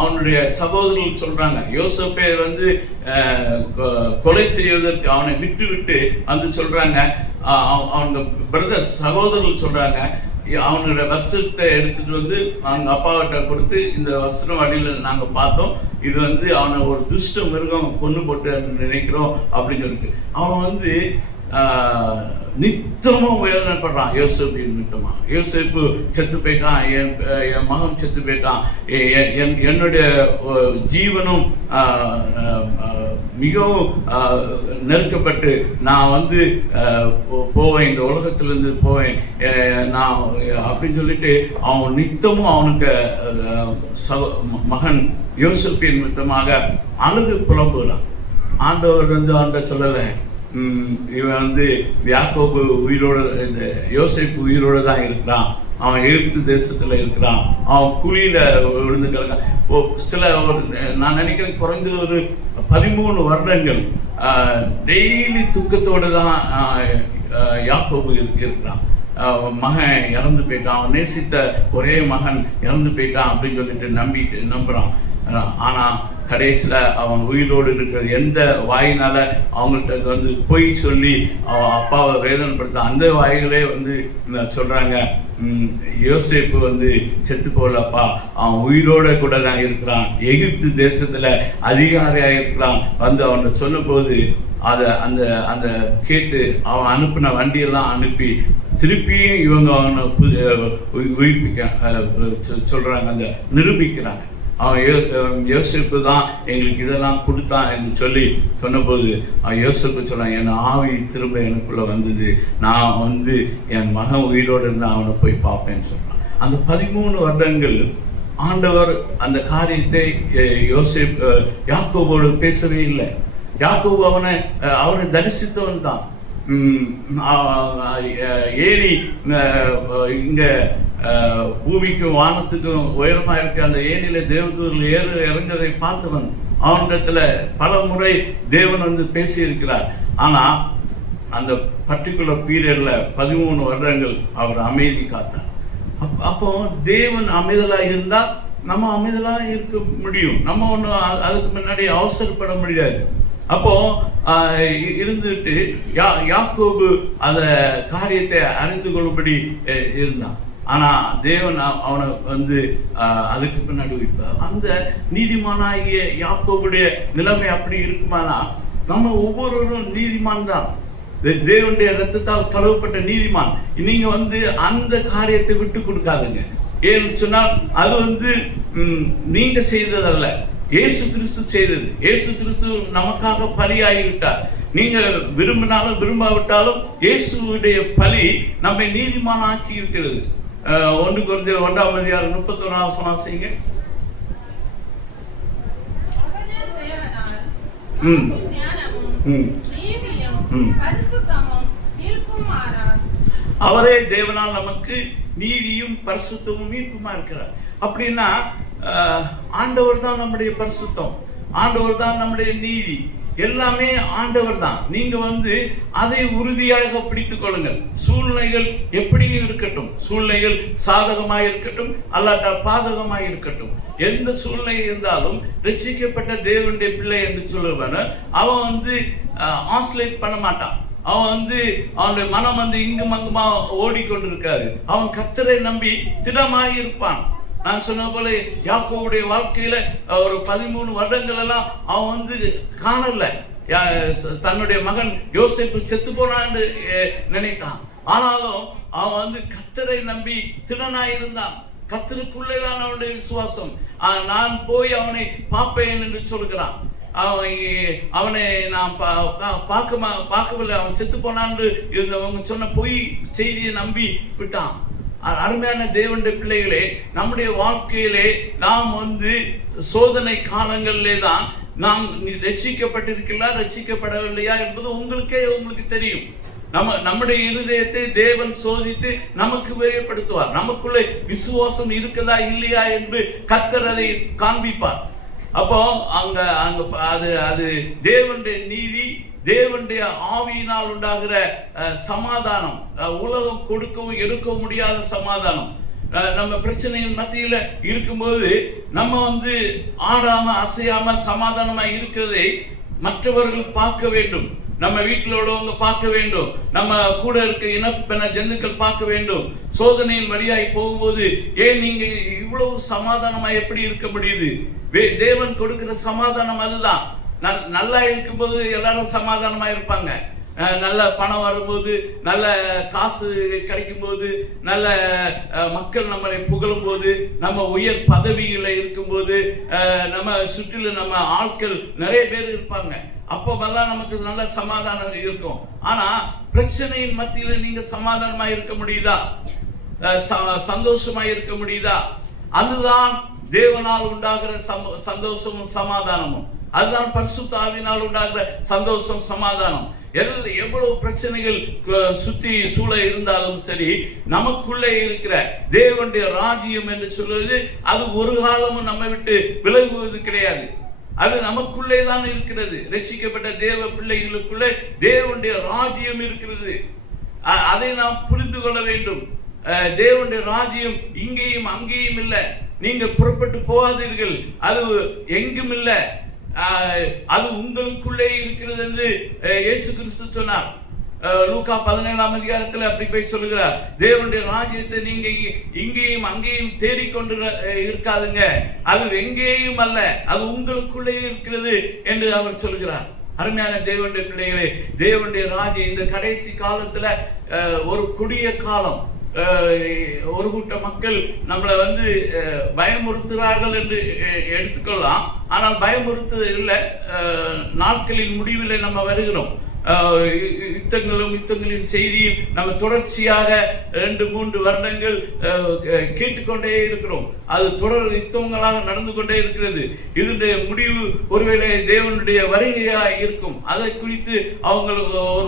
அவனுடைய சகோதரர்கள் சொல்றாங்க, யோசேப்பை கொலை செய்வதற்கு அவனை விட்டு சொல்றாங்க. அவங்க பிரதர் சகோதரர்கள் சொல்றாங்க, அவனுடைய வஸ்திரத்தை எடுத்துட்டு அவங்க அப்பாவிட்ட கொடுத்து, இந்த வஸ்திரம் அடியில் நாங்க பார்த்தோம், இது அவனை ஒரு துஷ்ட மிருகம் கொண்டு போட்டு நினைக்கிறோம் அப்படின்னு சொல்லிட்டு அவன் நித்தமும் வேதனைப்படுறான். யோசேப்பு நிமித்தமா, யோசேப்பு செத்து போயிட்டான், என் மகன் செத்து போயிட்டான், என்னுடைய ஜீவனும் மிகவும் நெருக்கப்பட்டு நான் போவேன், இந்த உலகத்திலிருந்து போவேன் நான் அப்படின்னு சொல்லிட்டு அவன் நித்தமும் அவனுக்கு மகன் யோசேப்பின் நிமித்தமாக அழுது புலம்புகிறான். ஆண்டவர் ஆண்ட சொல்லலை, இவன் யாக்கோபு உயிரோட, இந்த யோசேப்பு உயிரோட தான் இருக்கிறான், அவன் எகிப்து தேசத்துல இருக்கிறான், அவன் குழியில விழுந்து கிடக்கான். நான் நினைக்கிறேன் குறைஞ்ச ஒரு 13 வருடங்கள் டெய்லி துக்கத்தோடு தான் யாக்கோபு இருக்கிறான். மகன் இறந்து போயிட்டான், அவன் நேசித்த ஒரே மகன் இறந்து போயிட்டான் அப்படின்னு சொல்லிட்டு நம்புறான். ஆனா கடைசியில அவன் உயிரோடு இருக்கிற எந்த வாயினால அவங்கள்ட்ட பொய் சொல்லி அவன் அப்பாவை வேதனைப்படுத்த அந்த வாய்களே சொல்றாங்க, யோசேப்பு செத்து போலப்பா, அவன் உயிரோட கூட தான் இருக்கிறான், எகிப்து தேசத்துல அதிகாரியா இருக்கிறான் அவனை சொல்லும் போது அந்த கேட்டு அவன் அனுப்பின வண்டியெல்லாம் அனுப்பி திருப்பியும் இவங்க அவனை உயிர்ப்பிக்க சொல்றாங்க, நிரூபிக்கிறாங்க. அவன் யோசேப்பு தான் எங்களுக்கு இதெல்லாம் கொடுத்தான் என்று சொல்லி சொன்னபோது யோசேப்பு சொன்னான், என் ஆவி திரும்ப எனக்குள்ள வந்தது, நான் என் மகன் உயிரோடு இருந்தால் அவனை போய் பார்ப்பேன்னு சொன்னான். அந்த 13 வருடங்கள் ஆண்டவர் அந்த காரியத்தை யாக்கோபோடு பேசவே இல்லை. யாக்கோபு அவனை தரிசித்தவன் தான். ஏரி இங்க பூமிக்கும் வானத்துக்கும் உயரமா இருக்க அந்த ஏரியில தேவதூரில் இறங்கதை பார்த்தவன். அவனிடத்துல பல முறை தேவன் பேசி இருக்கிறார். ஆனா அந்த பர்டிகுலர் பீரியட்ல 13 வருடங்கள் அவர் அமைதி காத்தார். அப்போ தேவன் அமைதலா இருந்தா நம்ம அமைதலா இருக்க முடியும். நம்ம அதுக்கு முன்னாடி அவசரப்பட முடியாது. அப்போ இருந்துட்டு யாக்கோபு அந்த காரியத்தை அறிந்து கொள்ளும்படி இருந்தான். ஆனா தேவன் அவனை அதுக்கு பின்னாடி வைப்பார். அந்த நீதிமானாகிய யாக்கோபுடைய நிலைமை அப்படி இருக்குமானா நம்ம ஒவ்வொருவரும் நீதிமான் தான், தேவனுடைய இரத்தத்தால் கழுவப்பட்ட நீதிமான். நீங்க அந்த காரியத்தை விட்டு கொடுக்காதுங்க. ஏன்னு சொன்னால் அது நீங்க செய்ததல்ல, இயேசு கிறிஸ்து செய்தது. இயேசு கிறிஸ்து நமக்காக பலியாகிவிட்டார். நீங்க விரும்பினாலும் விரும்பாவிட்டாலும் இயேசுடைய பலி நம்மை நீதிமானாக்கி இருக்கிறது. 1 கொரிந்தியர் 1:31 செய்யுங்க. அவரே தேவனால் நமக்கு நீதியும் பரிசுத்தமும் மீட்புமா இருக்கிறார். அப்படின்னா ஆண்டவர் தான் நம்முடைய பரிசுத்தம், ஆண்டவர் தான் நம்முடைய நீதி, எல்லாமே ஆண்டவர் தான். நீங்க அதை உறுதியாக பிடித்துக் கொள்ளுங்கள். சூழ்நிலைகள் எப்படியும் இருக்கட்டும், சூழ்நிலைகள் சாதகமாய் இருக்கட்டும் அல்லாட்டா பாதகமாய் இருக்கட்டும், எந்த சூழ்நிலை இருந்தாலும் ரட்சிக்கப்பட்ட தேவனுடைய பிள்ளை என்று சொல்லுவன அவன் ஆஸ்லேட் பண்ண மாட்டான். அவன் அவனுடைய மனம் இங்கும் அங்குமா ஓடிக்கொண்டிருக்காது. அவன் கர்த்தரை நம்பி திடமாய் இருப்பான். நான் சொன்ன போல யாக்கோவுடைய வாழ்க்கையில ஒரு 13 வருடங்கள் எல்லாம் அவன் காணல. தன்னுடைய மகன் யோசேப்பு செத்து போனான்னு நினைத்தான். ஆனாலும் அவன் கர்த்தரை நம்பி திடனாயிருந்தான். கர்த்தருக்குள்ளேதான் அவனுடைய விசுவாசம். நான் போய் அவனை பார்ப்பேன் என்று சொல்கிறான். அவனை நான் பார்க்கவில்லை, அவன் செத்து போனான்னு அவங்க சொன்ன பொய் செய்தியை நம்பி விட்டான். அருமையான தேவனுடைய பிள்ளைகளே, நம்முடைய வாழ்க்கையிலே நாம் சோதனை காலங்களிலே தான் நாம் ரட்சிக்கப்பட்டிருக்கலாம் ரட்சிக்கப்படவில்லையா என்பது உங்களுக்கு தெரியும். நம்முடைய இருதயத்தை தேவன் சோதித்து நமக்கு வெளிப்படுத்துவார். நமக்குள்ளே விசுவாசம் இருக்குதா இல்லையா என்று கர்த்தர் அதை காண்பிப்பார். அப்போ அது தேவனுடைய நீதி, தேவனுடைய ஆவியினால் உண்டாகிற சமாதானம், உலகம் கொடுக்கவும் எடுக்கவும் முடியாத சமாதானம். நம்ம பிரச்சனையின் மத்தியில இருக்கும்போது நம்ம ஆடாம அசையாம சமாதானமா இருக்கிறதை மற்றவர்கள் பார்க்க வேண்டும். நம்ம வீட்டில் உள்ளவங்க பார்க்க வேண்டும். நம்ம கூட இருக்க இனப்பென ஜந்துக்கள் பார்க்க வேண்டும். சோதனையின் வழியாய் போகும்போது ஏன் நீங்க இவ்வளவு சமாதானமா எப்படி இருக்க முடியுது? தேவன் கொடுக்கிற சமாதானம் அதுதான். நல்லா இருக்கும்போது எல்லாரும் சமாதானமா இருப்பாங்க. நல்ல பணம் வரும்போது, நல்ல காசு கிடைக்கும் போது, நல்ல மக்கள் நம்மளை புகழும் போது, நம்ம உயர் பதவியில இருக்கும்போது, நம்ம சுற்றிலும் நம்ம ஆட்கள் நிறைய பேர் இருப்பாங்க. அப்பெல்லாம் நமக்கு நல்ல சமாதானம் இருக்கும். ஆனா பிரச்சனையின் மத்தியில நீங்க சமாதானமா இருக்க முடியுதா? சந்தோஷமா இருக்க முடியுதா? அதுதான் தேவனால் உண்டாகிற சந்தோஷமும் சமாதானமும். அதுதான் பரிசுத்த ஆவியினால் உண்டாகிற சந்தோஷம் சமாதானம். எவ்வளவு பிரச்சனைகள் சுத்தி சூழ இருந்தாலும் சரி, நமக்குள்ளே இருக்கிற தேவனுடைய ராஜ்யம் என்று சொல்வது அது ஒரு காலமும் நம்ம விட்டு விலகுவது கிடையாது. அது நமக்குள்ளே தான் இருக்கிறது. ரட்சிக்கப்பட்ட தேவ பிள்ளைகளுக்குள்ளே தேவனுடைய ராஜ்யம் இருக்கிறது. அதை நாம் புரிந்து கொள்ள வேண்டும். தேவனுடைய ராஜ்யம் இங்கேயும் அங்கேயும் இல்லை. நீங்க புறப்பட்டு போகாதீர்கள், அது எங்கும் இல்லை, அது உங்களுக்குள்ளே இருக்கிறது என்று இயேசு கிறிஸ்து சொன்னார். லூக்கா 17ஆம் அதிகாரத்தில் அப்படி போய் சொல்லுகிறார். தேவனுடைய ராஜ்யத்தை நீங்க இங்கேயும் அங்கேயும் தேடிக்கொண்டு இருக்காதுங்க, அது எங்கேயும் அல்ல, அது உங்களுக்குள்ளே இருக்கிறது என்று அவர் சொல்கிறார். அருமையான தேவனுடைய பிள்ளைகளே, தேவனுடைய ராஜ்யம் இந்த கடைசி காலத்துல ஒரு கொடிய காலம். ஒரு கூட்ட மக்கள் நம்மளை பயமுறுத்துகிறார்கள் என்று எடுத்துக்கொள்ளலாம். ஆனால் பயமுறுத்துவது இல்லை. நாட்களின் முடிவில் நம்ம வருகிறோம். யுத்தங்களின் செய்தியும் நம்ம தொடர்ச்சியாக 2-3 வருடங்கள் கேட்டுக்கொண்டே இருக்கிறோம். அது தொடர் யுத்தங்களாக நடந்து கொண்டே இருக்கிறது. இதனுடைய முடிவு ஒருவேளை தேவனுடைய வருகையாக இருக்கும். அதை குறித்து அவங்க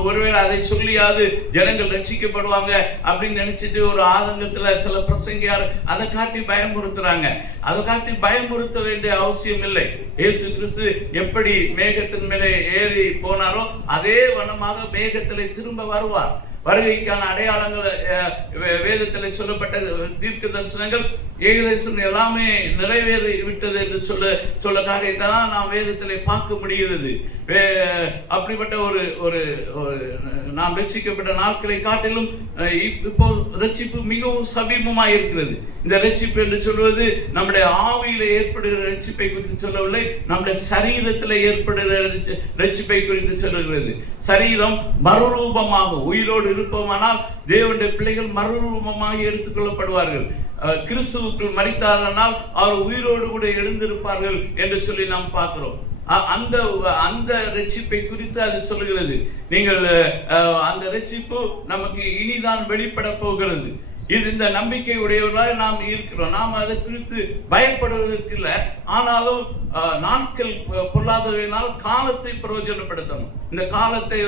ஒருவேளை அதை சொல்லியாது ஜனங்கள் ரட்சிக்கப்படுவாங்க அப்படின்னு நினைச்சிட்டு ஒரு ஆதங்கத்துல சில பிரசங்கியார் அதை காட்டி பயமுறுத்துறாங்க. அதை காட்டி பயமுறுத்த வேண்டிய அவசியம் இல்லை. இயேசு கிறிஸ்து எப்படி மேகத்தின் மேலே ஏறி போனாரோ அதே வண்ணமாக மேகத்திலே திரும்ப வருவார். வருகைக்கான அடையாளங்கள் வேதத்தில் சொல்லப்பட்ட தீர்க்க தரிசனங்கள் ஏகதேசம் எல்லாமே நிறைவேறி விட்டது என்று சொல்ல காரியத்தான் நாம் வேதத்திலே பார்க்க முடிகிறது. அப்படிப்பட்ட ஒரு நாம் ரட்சிக்கப்பட்ட நாட்களை காட்டிலும் இப்போ ரட்சிப்பு மிகவும் சமீபமாக இருக்கிறது. இந்த ரட்சிப்பு என்று சொல்வது நம்முடைய ஆவியில ஏற்படுகிற ரட்சிப்பை குறித்து சொல்லவில்லை, நம்முடைய சரீரத்தில் ஏற்படுகிற ரட்சிப்பை குறித்து சொல்லுகிறது. சரீரம் மறுரூபமாக உயிரோடு இருப்போமானால் தேவனுடைய பிள்ளைகள் மறுரூபமாக எடுத்துக்கொள்ளப்படுவார்கள். கிறிஸ்துவுக்குள் மரித்தார்கள் அவர் உயிரோடு கூட எழுந்திருப்பார்கள் என்று சொல்லி நாம் பார்க்கிறோம். அந்த ரட்சிப்பை குறித்து அது சொல்லுகிறது. நீங்கள் அந்த ரட்சிப்பு நமக்கு இனிதான் வெளிப்பட போகிறது. இது இந்த நம்பிக்கை உடையவர்களாக நாம் இருக்கிறோம். நாம் அதை குறித்து பயப்படுவதற்கு இல்லை. ஆனாலும் நாட்கள் பொருளாதாரத்தினால் காலத்தை பிரயோஜனப்படுத்தணும். இந்த காலத்தை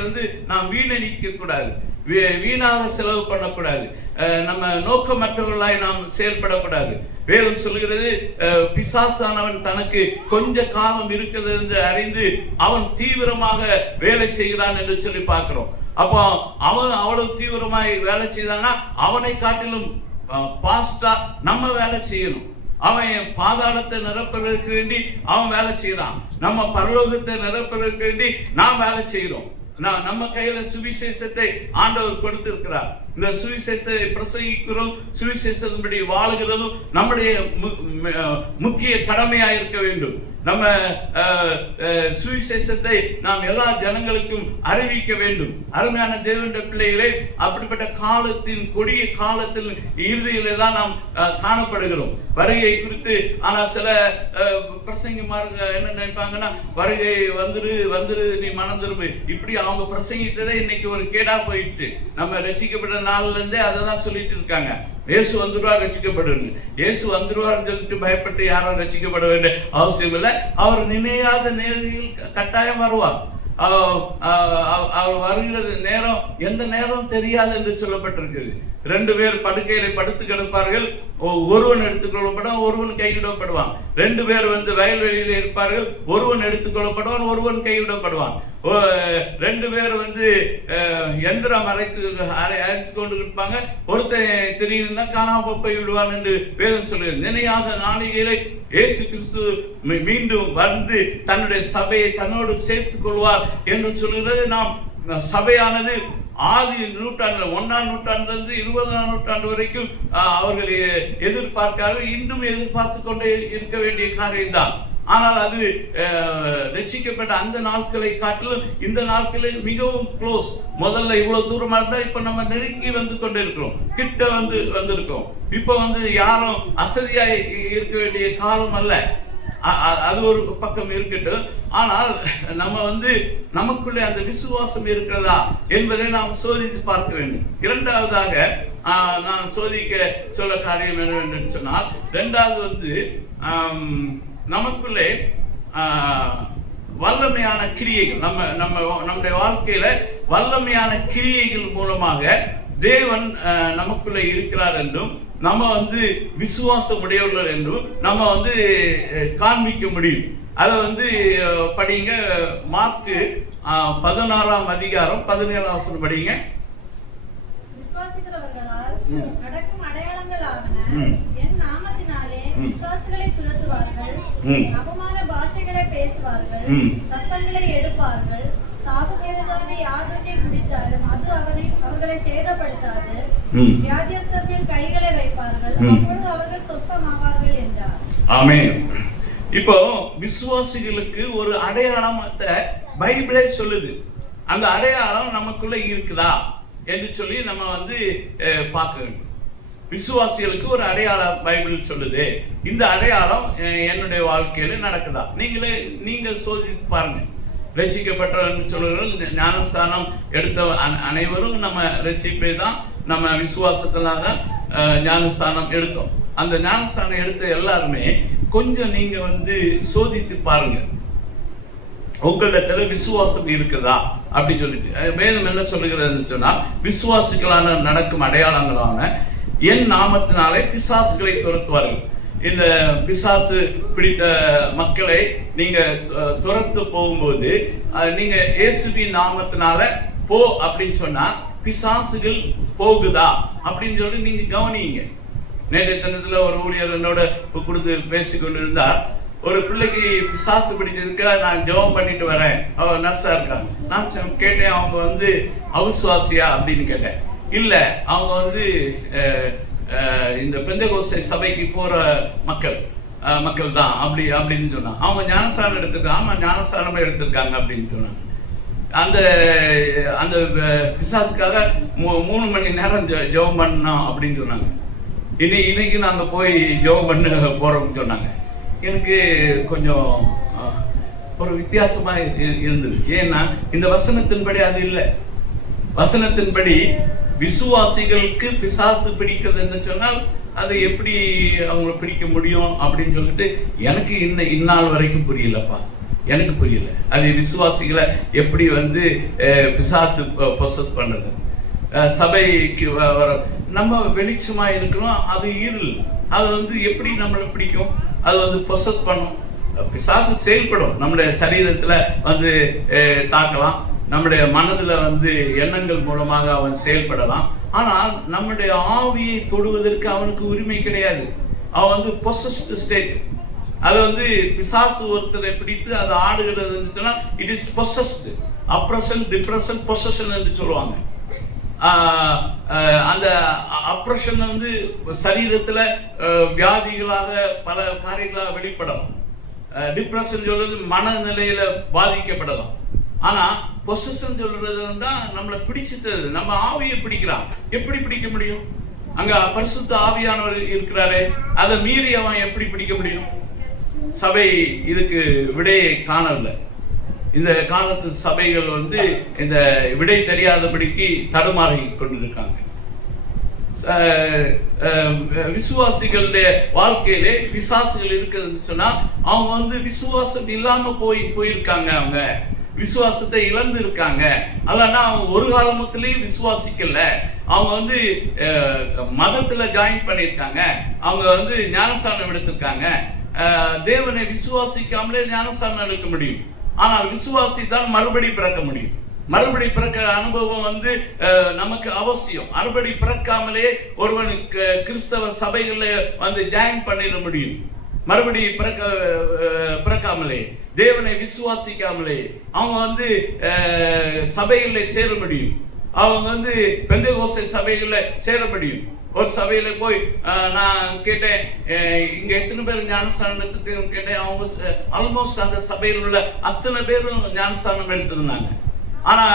நாம் வீணடிக்க கூடாது, வீணாக செலவு பண்ணக்கூடாது, நம்ம நோக்கமற்றவர்களாய் நாம் செயல்படக்கூடாது. வேதம் சொல்லுகிறது, பிசாசானவன் தனக்கு கொஞ்ச காலம் இருக்கிறது என்று அறிந்து அவன் தீவிரமாக வேலை செய்கிறான் என்று சொல்லி பார்க்கிறோம். அப்போ அவன் அவ்வளவு தீவிரமாய் வேலை செய்தான்னா அவனை காட்டிலும் பாஸ்டா நம்ம வேலை செய்யணும். அவன் பாதாளத்தை நிரப்புவதற்கு வேண்டி அவன் வேலை செய்யறான், நம்ம பரலோகத்தை நிரப்புவதற்கு வேண்டி நாம் வேலை செய்யறோம். நம்ம கையில சுவிசேஷத்தை ஆண்டவர் கொடுத்திருக்கிறார். இந்த சுவிசேஷத்தை பிரசங்கிக்கிறோம், சுவிசேஷத்தின்படி வாழ்கிறதும் நம்முடைய முக்கிய கடமையாக இருக்க வேண்டும். நம்ம சுவிசேஷத்தை நாம் எல்லா ஜனங்களுக்கும் அறிவிக்க வேண்டும். அருமையான தேவனுடைய பிள்ளைகளே, அப்படிப்பட்ட காலத்தின் கொடிய காலத்தில் இறுதியில தான் நாம் காணப்படுகிறோம். வருகை குறித்து ஆனால் சில பிரசங்கமார்கள் என்ன நினைப்பாங்கன்னா, வருகை வந்துரு நீ மனம் திரும்பு, இப்படி அவங்க பிரசங்கித்ததே இன்னைக்கு ஒரு கேடா போயிடுச்சு. நம்ம ரட்சிக்கப்பட்ட நாள்ல இருந்தே அதை தான் சொல்லிட்டு இருக்காங்க. இயேசு வந்துடுவார், ரட்சிக்கப்படுன்னு. இயேசு வந்துடுவார்னு சொல்லிட்டு பயப்பட்டு யாரும் ரட்சிக்கப்பட வேண்டிய அவசியம் இல்லை. அவர் நினையாத நேரத்தில் கட்டாயம் வருவார். அவர் வருகிற நேரம் எந்த நேரம் தெரியாது என்று சொல்லப்பட்டிருக்கிறது. 2 பேர் படுக்கையில படுத்து கிடப்பார்கள், ஒருவன் எடுத்துக்கொள்ளப்படுவான், ஒருவன் கைவிடப்படுவான். 2 பேர் வயல்வெளியில இருப்பார்கள், ஒருவன் எடுத்துக்கொள்ளப்படுவான், ஒருவன் கைவிடப்படுவான். 2 பேர் எந்திரம் அரைத்து கொண்டு இருப்பாங்க, ஒருத்தன் திடீர்னு காணாம போய் விடுவான் என்று வேதம் சொல்லுகிறது. நினையாத நாளிகையிலே இயேசு கிறிஸ்து மீண்டும் வந்து தன்னுடைய சபையை தன்னோடு சேர்த்துக் கொள்வார் என்று சொல்கிறது. நாம் சபையானது ஆதி நூற்றாண்டு 1ஆம் நூற்றாண்டிலிருந்து 20ஆம் நூற்றாண்டு வரைக்கும் அவர்கள் எதிர்பார்க்கார்கள், இன்னும் எதிர்பார்த்து கொண்டே இருக்க வேண்டிய காரியம்தான். ஆனால் அது ரட்சிக்கப்பட்ட அந்த நாட்களை காட்டிலும் இந்த நாட்களில் மிகவும் க்ளோஸ். முதல்ல இவ்வளவு தூரமா இருந்தா இப்ப நம்ம நெருங்கி வந்து கொண்டு இருக்கிறோம், கிட்ட வந்திருக்கோம். இப்ப யாரும் அசதியா இருக்க வேண்டிய காலம் அல்ல. அது ஒரு பக்கம் இருக்கட்டும். ஆனால் நம்ம நமக்குள்ளே அந்த விசுவாசம் இருக்கிறதா என்பதை நாம் சோதித்து பார்க்க வேண்டும். இரண்டாவதாக நான் சோதிக்க சொல்ல காரியம் என்னவென்று சொன்னால், இரண்டாவது நமக்குள்ளே வல்லமையான கிரியைகள், நம்முடைய வாழ்க்கையில வல்லமையான கிரியைகள் மூலமாக தேவன் நமக்குள்ளே இருக்கிறார் என்றும், நம்ம விசுவாசம் உடையவர்கள் என்றும் நம்ம காண்பிக்க முடியும். அதை படிங்க. மார்க்கு 16ஆம் அதிகாரம் 17ஆம் வசனம் படிங்க. நடக்கும் அடையாளங்களாவன, என் நாமத்தினாலே விசுவாசிகளை துரத்துவார்கள், அபமான பாஷைகளை பேசுவார்கள், சத்தங்களை எடுப்பார்கள், சாபத்தேவதான யாதொன்றை குடித்தாலும் அது அவர்களை சேதப்படுத்தாது, வியாதியஸ்தர்கள் கைகளை வைப்பார்கள், அப்பொழுது அவர்கள் சொஸ்தமாவார்கள் என்றார். ஆமென். இப்போ விசுவாசிகளுக்கு ஒரு அடையாளத்தை பைபிளே சொல்லுது. அந்த அடையாளம் நமக்குள்ள இருக்குதா என்று சொல்லி நம்ம பார்க்க வேண்டும். விசுவாசிகளுக்கு ஒரு அடையாளம் பைபிள் சொல்லுது. இந்த அடையாளம் என்னுடைய வாழ்க்கையில நடக்குதா? நீங்கள் சோதித்து பாருங்க. ரட்சிக்கப்பட்டவர்கள் சொல்லுங்கள், ஞானஸ்தானம் எடுத்த அனைவரும் நம்ம ரட்சிப்பை தான், நம்ம விசுவாசத்தினால தான் ஞானஸ்தானம் எடுத்தோம். அந்த ஞானஸ்தானம் எடுத்த எல்லாருமே கொஞ்சம் நீங்க சோதித்து பாருங்க, உங்களிடத்துல விசுவாசம் இருக்குதா அப்படின்னு சொல்லிட்டு. வேதம் என்ன சொல்லுகிறதுன்னு சொன்னா, விசுவாசிகளான நடக்கும் அடையாளங்களான என் நாமத்தினாலே பிசாசுகளை துரத்துவார்கள். இந்த பிசாசு பிடித்த மக்களை நீங்க துரத்து போகும்போது நீங்க இயேசுவின் நாமத்தினால போ அப்படின்னு சொன்னா பிசாசுகள் போகுதா அப்படின்னு சொல்லி நீங்க கவனிங்க. நேற்றைய தினத்துல ஒரு ஊழியர் என்னோட கொடுத்து பேசிக்கொண்டு இருந்தார். ஒரு பிள்ளைக்கு பிசாசு பிடிச்சதுக்கு நான் ஜெபம் பண்ணிட்டு வரேன், அவ நர்ஸா இருக்கா. நான் கேட்டேன், அவங்க அவிசுவாசியா அப்படின்னு கேட்டேன். இல்ல, அவங்க இந்த பெந்தெகோஸ்தே சபைக்கு போற மக்கள் தான் அப்படின்னு சொன்னாங்க. அவங்க ஞானஸ்தானம் எடுத்திருக்காங்க. ஆமா, ஞானஸ்தானமே எடுத்திருக்காங்க அப்படின்னு சொன்னாங்க. அந்த பிசாசுக்காக 3 மணி நேரம் ஜெபம் பண்ணோம் அப்படின்னு சொன்னாங்க. இன்னைக்கு நாங்க போய் ஜெபம் பண்ண போறோம்னு சொன்னாங்க. எனக்கு கொஞ்சம் ஒரு வித்தியாசமா இருந்தது. ஏன்னா இந்த வசனத்தின்படி அது இல்லை. வசனத்தின்படி விசுவாசிகளுக்கு பிசாசு பிடிக்குதுன்னு சொன்னால் அதை எப்படி அவங்களை பிடிக்க முடியும் அப்படின்னு சொல்லிட்டு எனக்கு இந்நாள் வரைக்கும் புரியலப்பா. எனக்கு புரியல அது விசுவாசிகளை எப்படி பிசாசு பொசஸ் பண்ணுறது. சபைக்கு நம்ம வெளிச்சமா இருக்கிறோம், அது இருள். அது எப்படி நம்மளை பிடிக்கும்? அது பொசஸ் பண்ணும். பிசாசு செயல்படும். நம்முடைய சரீரத்துல தாக்கலாம், நம்முடைய மனதுல எண்ணங்கள் மூலமாக அவன் செயல்படலாம். ஆனால் நம்முடைய ஆவியை தொடுவதற்கு அவனுக்கு உரிமை கிடையாது. அவன் பொசஸ்ட் ஸ்டேட். அது பிசாசு ஒருத்தரை பிடித்து அதை ஆடுகிறது சொன்னா it is possessed. Oppression, depression, possession என்று சொல்லுவாங்க. அந்த அப்ரஷன் வந்து சரீரத்தில் வியாதிகளாக பல காரியங்களாக வெளிப்படலாம். டிப்ரெஷன் சொல்றது மனநிலையில பாதிக்கப்படலாம். ஆனா பொசஷன் சொல்றது தான் நம்மளை பிடிச்சிட்டது, நம்ம ஆவியை பிடிக்கிறான். எப்படி பிடிக்க முடியும்? அங்க பரிசுத்த ஆவியானவர் இருக்கிறாரே, அதை மீறி அவன் எப்படி பிடிக்க முடியும்? சபை இதுக்கு விடையை காணவில்லை. இந்த காலத்து சபைகள் வந்து இந்த விடை தெரியாதபடிக்கு தடுமாறி கொண்டிருக்காங்க. விசுவாசிகளுடைய வாழ்க்கையிலே பிசாசுகள் இருக்குதுன்னு சொன்னா அவங்க வந்து விசுவாசம் இல்லாம போயிருக்காங்க. அவங்க விசுவாசத்தை இழந்து இருக்காங்க. அதனா அவங்க ஒரு காலத்திலையும் விசுவாசிக்கல. அவங்க வந்து மதத்துல ஜாயின் பண்ணியிருக்காங்க. அவங்க வந்து ஞானஸ்தானம் எடுத்திருக்காங்க. தேவனை விசுவாசிக்காமலே ஞானஸ்தானம் எடுக்க முடியும். ஆனால் விசுவாசித்தான் மறுபடி பிறக்க முடியும். மறுபடி பிறக்கிற அனுபவம் வந்து நமக்கு அவசியம். மறுபடி பிறக்காமலே ஒருவன் கிறிஸ்தவ சபைகளில் வந்து ஜாயின் பண்ணிட முடியும். மறுபடி பிறக்காமலே, தேவனை விசுவாசிக்காமலே அவங்க வந்து சபைகளில் சேர முடியும். அவங்க வந்து பெந்தேகோஸ்தே சபைகளில் சேர முடியும். ஒரு சபையில போய் நான் கேட்டேன், இங்க எத்தனை பேர் ஞானஸ்தானம் எடுத்துட்டு கேட்டேன். அவங்க ஆல்மோஸ்ட் அந்த சபையில் உள்ள அத்தனை பேரும் ஞானஸ்தானம் எடுத்திருந்தாங்க. ஆனா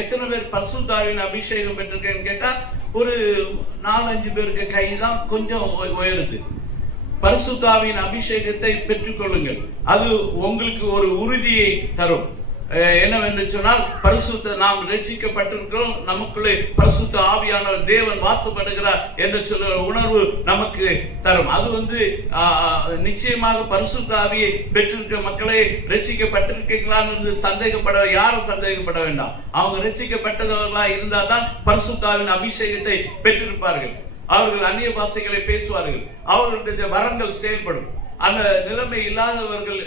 எத்தனை பேர் பரிசுத்த ஆவியின் அபிஷேகம் பெற்றிருக்கேன்னு கேட்டா ஒரு 4-5 பேருக்கு கை தான் கொஞ்சம் உயருது. பரிசுத்த ஆவியின் அபிஷேகத்தை பெற்றுக்கொள்ளுங்கள். அது உங்களுக்கு ஒரு உறுதியை தரும். என்னவென்று சொன்னால், பரிசுத்த நாம் ரட்சிக்கப்பட்டிருக்கிறோம், நமக்குள்ளே பரிசுத்த ஆவியானவர் தேவன் வாசப்படுகிறார் என்று சொல்ற உணர்வு நமக்கு தரும். அது வந்து நிச்சயமாக பரிசுத்த ஆவியை பெற்றிருக்கிற மக்களே ரட்சிக்கப்பட்டிருக்கிறார் என்று யாரும் சந்தேகப்பட வேண்டாம். அவங்க ரட்சிக்கப்பட்டவர்களா இருந்தால் தான் பரிசுத்த ஆவியின் அபிஷேகத்தை பெற்றிருப்பார்கள். அவர்கள் அந்நிய பாஷைகளை பேசுவார்கள். அவர்களுடைய வரங்கள் செயல்படும். அந்த நிலைமை இல்லாதவர்கள்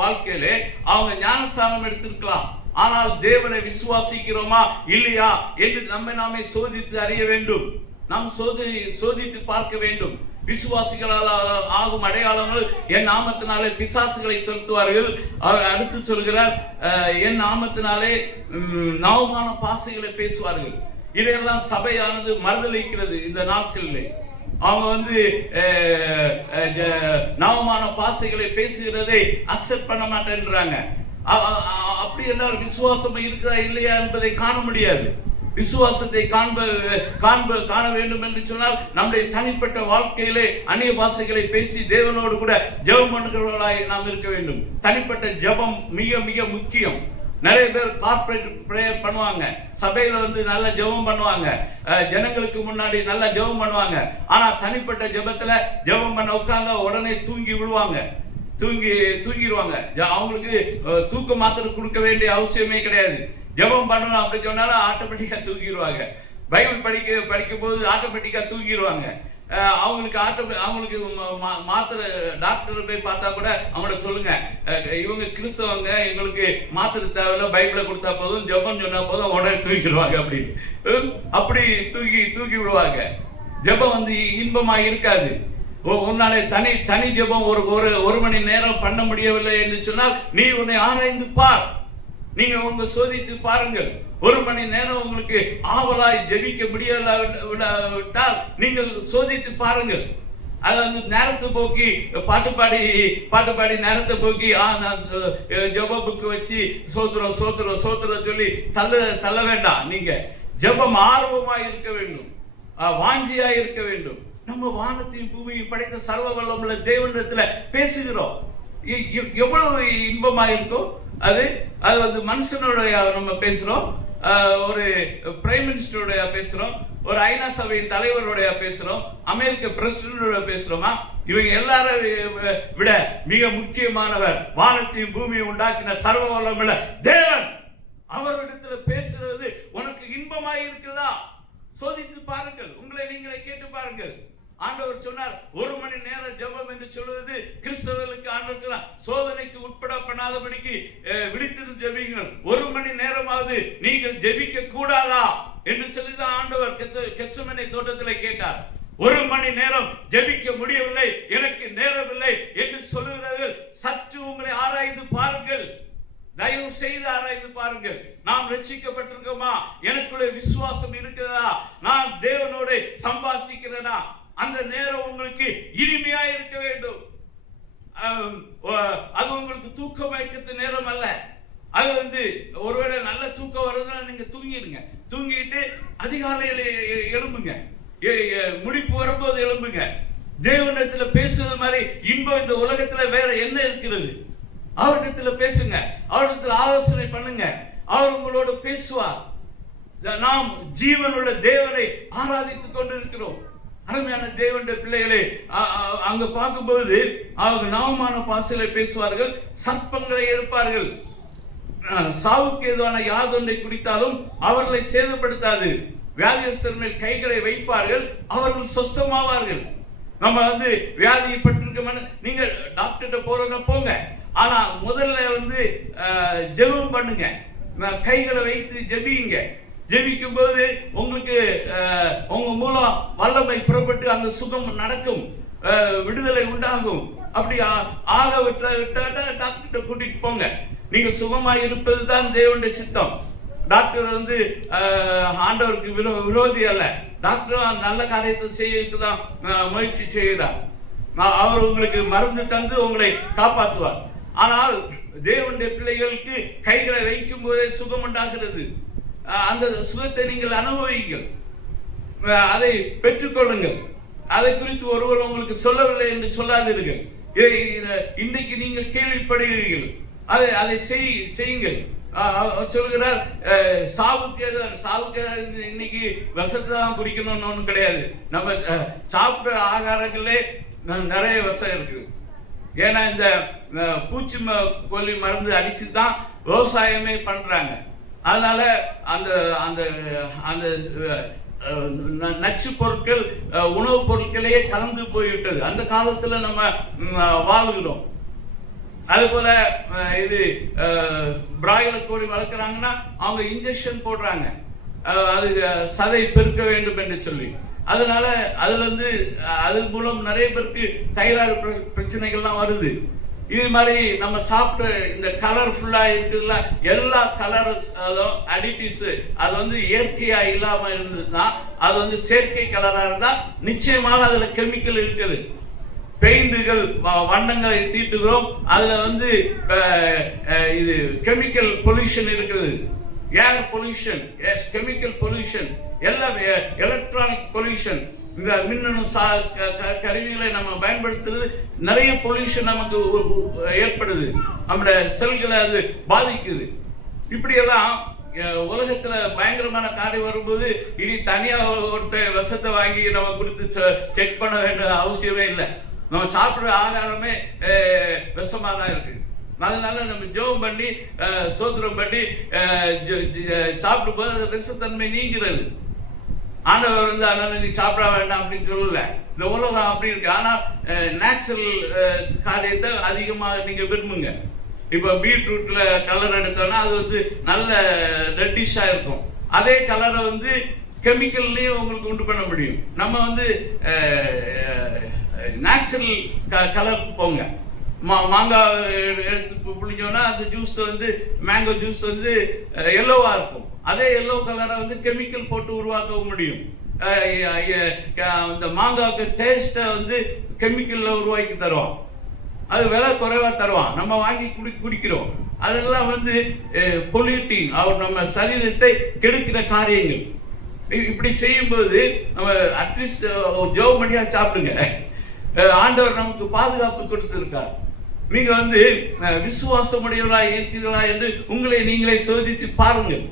வாழ்க்கையிலே அவங்க ஞானஸ்தானம் எடுத்திருக்கலாம். ஆனால் தேவனை விசுவாசிக்கிறோமா இல்லையா என்று நாமே சோதித்து அறிய வேண்டும். நாம் சோதித்து பார்க்க வேண்டும். விசுவாசிகளால் ஆகும் அடையாளங்கள், என் நாமத்தினாலே பிசாசுகளை துரத்துவார்கள். அவர் அடுத்து சொல்கிறார், என் நாமத்தினாலே நவமான பாசைகளை பேசுவார்கள். இதையெல்லாம் சபையானது மறுதலிக்கிறது. இந்த நாட்களிலே அவங்க வந்து நவமான பாசைகளை பேசுகிறதை அக்செப்ட் பண்ண மாட்டேன்றாங்க. அப்படி என்றால் விசுவாசம் இருக்கிறா இல்லையா என்பதை காண முடியாது. விசுவாசத்தை காண வேண்டும் என்று சொன்னால் நம்முடைய தனிப்பட்ட வாழ்க்கையிலே அந்நிய பாஷைகளை பேசி தேவனோடு கூட ஜெபம் பண்ணுகிறவர்களாய் நாம் இருக்க வேண்டும். தனிப்பட்ட ஜெபம் மிக மிக முக்கியம். நிறைய பேர் கார்ப்பரேட் பிரேயர் பண்ணுவாங்க, சபையில வந்து நல்ல ஜெபம் பண்ணுவாங்க, ஜனங்களுக்கு முன்னாடி நல்ல ஜெபம் பண்ணுவாங்க. ஆனா தனிப்பட்ட ஜெபத்துல ஜெபம் பண்ண உட்கார்ந்தா உடனே தூங்கி விடுவாங்க, தூங்கிடுவாங்க. அவங்களுக்கு தூக்க மாத்திரை கொடுக்க வேண்டிய அவசியமே கிடையாது. ஜெபம் பண்ணணும் அப்படி சொன்னாலும் ஆட்டோமேட்டிக்கா தூங்கிடுவாங்க. பைபிள் படிக்கும் போது ஆட்டோமேட்டிக்கா தூங்கிடுவாங்க. அவங்களுக்கு மாத்திரை டாக்டர் போய் பார்த்தா கூட அவங்கள சொல்லுங்க, இவங்க கிறிஸ்தவங்க, எங்களுக்கு மாத்திரை தேவையில்ல, பைபிளை கொடுத்தா போதும், ஜெபம் சொன்னா போதும், உடனே தூக்கிடுவாங்க. அப்படி தூக்கி விடுவாங்க. ஜெபம் வந்து இன்பமா இருக்காது. உன்னாலே தனி ஜெபம் ஒரு மணி நேரம் பண்ண முடியவில்லை என்று சொன்னால் நீ உன்னை ஆராய்ந்து பார். நீங்க உங்க சோதித்து பாருங்கள். 1 மணி நேரம் உங்களுக்கு ஆவலாய் ஜெபிக்க முடியவிட்டால் நீங்கள் சோதித்து பாருங்கள். அது வந்து நேரத்தை போக்கி பாட்டு பாடி நேரத்தை போக்கி நான் ஜெப புக்கு வச்சு சோத்திரம் சொல்லி தள்ள வேண்டாம். நீங்க ஜெபம் ஆர்வமாய் இருக்க வேண்டும், வாஞ்சியாய் இருக்க வேண்டும். நம்ம வானத்தையும் பூமியை படைத்த சர்வ வல்லமுள்ள தேவனிடத்துல பேசுகிறோம். எவ்வளவு இன்பமா இருக்கும். அது வந்து மனுஷனுடைய நம்ம பேசுறோம், ஒரு பிரைம் மினிஸ்டருடைய பேசுறோம், ஒரு ஐநா சபையின் தலைவருடைய பேசுறோம், அமெரிக்க பிரசிடண்டோட பேசுறோமா? இவங்க எல்லாரும் விட மிக முக்கியமானவர் வானத்தையும் பூமியை உண்டாக்கின சர்வ வல்லமுள்ள தேவன். அவரிடத்துல பேசுறது உனக்கு இன்பமாய் இருக்கிறதா? சோதித்து பாருங்கள், உங்களை நீங்களே கேட்டு பாருங்கள். ஆண்டவர் சொன்னார் 1 மணி நேரம் ஜெபம் என்று சொல்வது கிறிஸ்தவர்களுக்கு. ஆண்டவர் சொன்னார் சோதனைக்கு உட்பட பண்ணாதபடிக்கு விழித்திருந்து ஜெபிங்கள். 1 மணி நேரமாவது நீங்கள் ஜெபிக்க கூடாதா என்று சொல்லிதான் ஆண்டவர் கெத்செமனே தோட்டத்தில் கேட்டார். 1 மணி நேரம் ஜெபிக்க முடியவில்லை, எனக்கு நேரமில்லை என்று சொல்லுகிறார்கள். சற்று உங்களை ஆராய்ந்து பாருங்கள். தயவு செய்து ஆராய்ந்து பாருங்கள். நாம் ரட்சிக்கப்பட்டிருக்கோமா? எனக்குள்ள விசுவாசம் இருக்குதா? நான் தேவனோட சம்பாஷிக்கிறேனா? அந்த நேரம் உங்களுக்கு இனிமையா இருக்க வேண்டும். அது உங்களுக்கு தூக்கம் வைக்கிறது நேரம் அல்ல. அது ஒருவேளை நல்ல தூக்கம் வருதுன்னா நீங்க தூங்கிடுங்க. தூங்கிட்டு அதிகாலையில் எழும்புங்க. முடிப்பு வரும்போது எழும்புங்க. தேவனிடத்துல பேசுறது மாதிரி இன்பம் இந்த உலகத்துல வேற என்ன இருக்கிறது? அவரிடத்துல பேசுங்க, அவரிடத்துல ஆலோசனை பண்ணுங்க. அவர் உங்களோட பேசுவார். நாம் ஜீவனுள்ள தேவனை ஆராதித்துக் கொண்டு இருக்கிறோம். அருமையான தேவனுடைய பிள்ளைகளே, அங்க பார்க்கும்போது அவங்க நவமான பாசையில பேசுவார்கள், சர்ப்பங்களை எடுப்பார்கள். சாவுக்கு ஏதுவான யாதொன்றை குடித்தாலும் அவர்களை சேதப்படுத்தாது. வியாதியஸ்தர் மேல் கைகளை வைப்பார்கள், அவர்கள் சொஸ்தமாவார்கள். நம்ம வியாதிப்பட்டிருக்க நீங்க டாக்டர்கிட்ட போறவங்க போங்க. ஆனா முதல்ல ஜெபம் பண்ணுங்க. கைகளை வைத்து ஜெபியுங்க. ஜெபிக்கும் போது உங்களுக்கு உங்க மூலம் வல்லமை புறப்பட்டு அந்த சுகம் நடக்கும், விடுதலை உண்டாகும். அப்படி ஆக விட்டா டாக்டர்கிட்ட கூட்டிட்டு போங்க. நீங்க சுகமாய் இருப்பது தான் தேவனுடைய சித்தம். டாக்டர் ஆண்டவருக்கு விரோதி அல்ல. டாக்டர் நல்ல காரியத்தை செய்யறதுதான் முயற்சி செய்கிறார். அவர் உங்களுக்கு மருந்து தந்து உங்களை காப்பாற்றுவார். ஆனால் தேவனுடைய பிள்ளைகளுக்கு கைகளை வைக்கும் போதே சுகம் உண்டாகிறது. அந்த சுகத்தை நீங்கள் அனுபவிங்கள், அதை பெற்றுக்கொள்ளுங்கள். அதை குறித்து ஒருவர் உங்களுக்கு சொல்லவில்லை என்று சொல்லாதீர்கள். இன்றைக்கு நீங்கள் கேள்விப்படுகிறீர்கள், அதை செய்யுங்கள். சொல்கிறார், சாவுக்கு இன்னைக்கு விஷத்தை தான் குடிக்கணும்னு ஒன்றும் கிடையாது. நம்ம சாப்பிட்ற ஆகாரங்களே நிறைய விஷம் இருக்குது. ஏன்னா இந்த பூச்சி கொல்லி மருந்து அடிச்சு தான் விவசாயமே பண்றாங்க. அதனால அந்த அந்த அந்த நச்சு பொருட்கள் உணவுப் பொருட்களையே கலந்து போய்விட்டது. அந்த காலத்துல நம்ம வாழ்கிறோம். அது போல இது பிராய்லர் கோழி வளர்க்குறாங்கன்னா அவங்க இன்ஜெக்ஷன் போடுறாங்க, அது சதை பெருக்க வேண்டும் என்று சொல்லி. அதனால அது மூலம் நிறைய பேருக்கு தைராய்டு பிரச்சனைகள்லாம் வருது. இது மாதிரி நம்ம சாப்பிட்ட இந்த கலர்ஃபுல்லா இருக்குல்ல, எல்லா கலர்ஸ் அடிட்டிவ்ஸ் அது இயற்கையா இல்லாம இருந்ததுன்னா, அது செயற்கை கலரா இருந்தா நிச்சயமாக அதுல கெமிக்கல் இருக்குது. பெயிண்டுகள் வண்ணங்களை தீட்டுகிறோம், அதுல இது கெமிக்கல் பொல்யூஷன் இருக்குது. ஏர் பொல்யூஷன், கெமிக்கல் பொல்யூஷன், எல்லாம் எலக்ட்ரானிக் பொல்யூஷன். இந்த மின்னணு கருவிகளை நம்ம பயன்படுத்துறது நிறைய பொல்யூஷன் நமக்கு ஏற்படுது. நம்முடைய செல்களை அது பாதிக்குது. இப்படியெல்லாம் உலகத்துல பயங்கரமான காரியம் வரும்போது இனி தனியா ஒருத்தர் விஷத்தை வாங்கி நம்ம கொடுத்து செக் பண்ண வேண்டிய அவசியமே இல்லை. நம்ம சாப்பிடுற ஆகாரமே விஷமா தான் இருக்கு. அதனால நம்ம ஜெபம் பண்ணி சோத்திரம் பண்ணி சாப்பிடும் போது அந்த விஷத்தன்மை நீங்கிறது. ஆண்டவர் அதனால நீ சாப்பிட வேண்டாம் அப்படின்னு சொல்லல. இந்த உலகம் அப்படி இருக்கு. ஆனா நேச்சுரல் காரியத்தை அதிகமாக நீங்க விரும்புங்க. இப்ப பீட்ரூட்ல கலர் எடுத்தோம்னா அது நல்ல ரெட்டிஷா இருக்கும். அதே கலரை கெமிக்கல்லையும் உங்களுக்கு உண்டு பண்ண முடியும். நம்ம நேச்சுரல் கலர் போங்க. மாங்காய் எடுத்து புளிஞ்சோன்னா அந்த ஜூஸ் மேங்கோ ஜூஸ் எல்லோவா இருக்கும். அதே எல்லோ கலரை கெமிக்கல் போட்டு உருவாக்க முடியும். இந்த மாங்காய்க்கு டேஸ்ட்டை கெமிக்கல்ல உருவாக்கி தருவான். அது விலை குறைவா தருவான். நம்ம வாங்கி குடிக்கிறோம். அதெல்லாம் பொல்யூட்டிங், அவர் நம்ம சரீரத்தை கெடுக்கிற காரியங்கள். இப்படி செய்யும்போது நம்ம அட்லீஸ்ட் ஜெபம் பண்ணியா சாப்பிடுங்க. ஆண்டவர் நமக்கு பாதுகாப்பு கொடுத்திருக்கார். நீங்க விசுவாசமுடையவர்களா இருக்கிறீர்களா என்று உங்களை நீங்களே சோதித்து பாருங்கள்.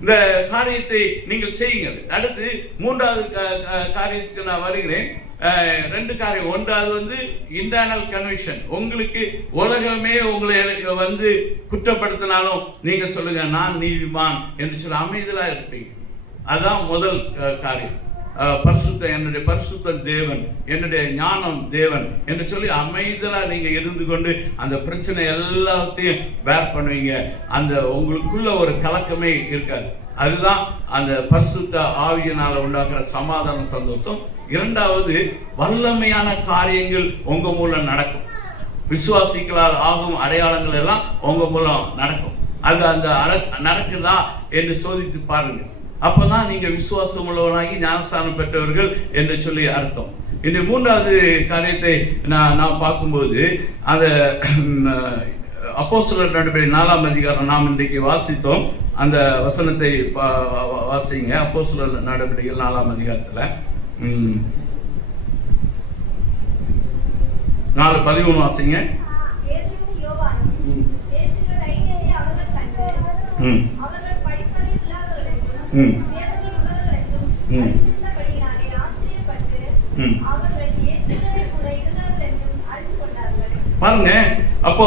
இந்த காரியத்தை நீங்கள் செய்யுங்கள். அடுத்து மூன்றாவது காரியத்துக்கு நான் வருகிறேன். ரெண்டு காரியம். ஒன்றாவது இன்டர்னல் கன்விக்ஷன். உங்களுக்கு உலகமே உங்களை குற்றப்படுத்தினாலும் நீங்க சொல்லுங்க, நான் நீதிமான் என்று சொல்லி அமைதியா இருப்பீங்க. அதுதான் முதல் காரியம். என்னுடைய பரிசுத்த தேவன், என்னுடைய ஞானம் தேவன் என்று சொல்லி அமைதலா நீங்க இருந்து கொண்டு அந்த பிரச்சனை எல்லாத்தையும் பேர் பண்ணுவீங்க. அந்த உங்களுக்குள்ள ஒரு கலக்கமே இருக்காது. அதுதான் அந்த பரிசுத்த ஆவியினால உண்டாக்குற சமாதானம், சந்தோஷம். இரண்டாவது, வல்லமையான காரியங்கள் உங்க மூலம் நடக்கும். விசுவாசிகளால் ஆகும் அடையாளங்கள் எல்லாம் உங்க மூலம் நடக்கும். அது அந்த நடக்குதா என்று சோதித்து பாருங்க. அப்பதான் நீங்க விசுவாசம் உள்ளவராகி ஞானஸ்தானம் பெற்றவர்கள் என்று சொல்லி அர்த்தம். இந்த மூன்றாவது காரியத்தை நான் பார்க்கும்போது அதை அப்போஸ்தலர் நடபடிகள் 4ஆம் அதிகாரம் நாம் இன்றைக்கு வாசித்தோம். அந்த வசனத்தை வாசிங்க. அப்போஸ்தலர் நடபடிகள் 4ஆம் அதிகாரத்துல 4:13 வாசிங்க. பாருங்க, அப்போ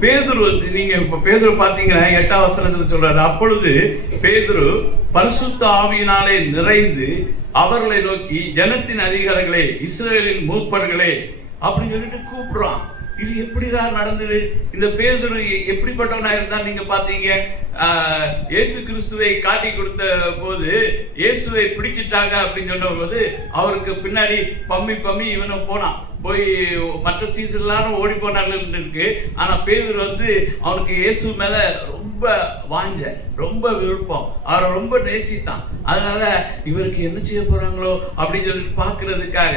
பேதுரு, நீங்க இப்ப பேதுரு பாத்தீங்கன்னா 8ஆம் வசனத்துல சொல்றாரு, அப்பொழுது பேதுரு பரிசுத்த ஆவியினாலே நிறைந்து அவர்களை நோக்கி, ஜனத்தின் அதிகாரிகளே, இஸ்ரவேலின் மூப்பர்களே அப்படின்னு சொல்லிட்டு கூப்பிடுறான். இது எப்படிதான் நடந்தது? இந்த பேதுரு எப்படிப்பட்டவனா இருந்தா நீங்க பாத்தீங்க, இயேசு கிறிஸ்துவை காட்டி கொடுத்த போது இயேசுவை பிடிச்சிட்டாங்க அப்படின்னு சொன்ன போது அவருக்கு பின்னாடி பம்மி இவனும் போனான். போய் மற்ற சீசன் எல்லாரும் ஓடி போனாங்கன்னு இருக்கு. ஆனா பேதுரு அவனுக்கு இயேசு மேல ரொம்ப வாஞ்ச, ரொம்ப விருப்பம், அவரை ரொம்ப நேசித்தான். அதனால இவருக்கு என்ன செய்ய போறாங்களோ அப்படின்னு சொல்லிட்டு பாக்குறதுக்காக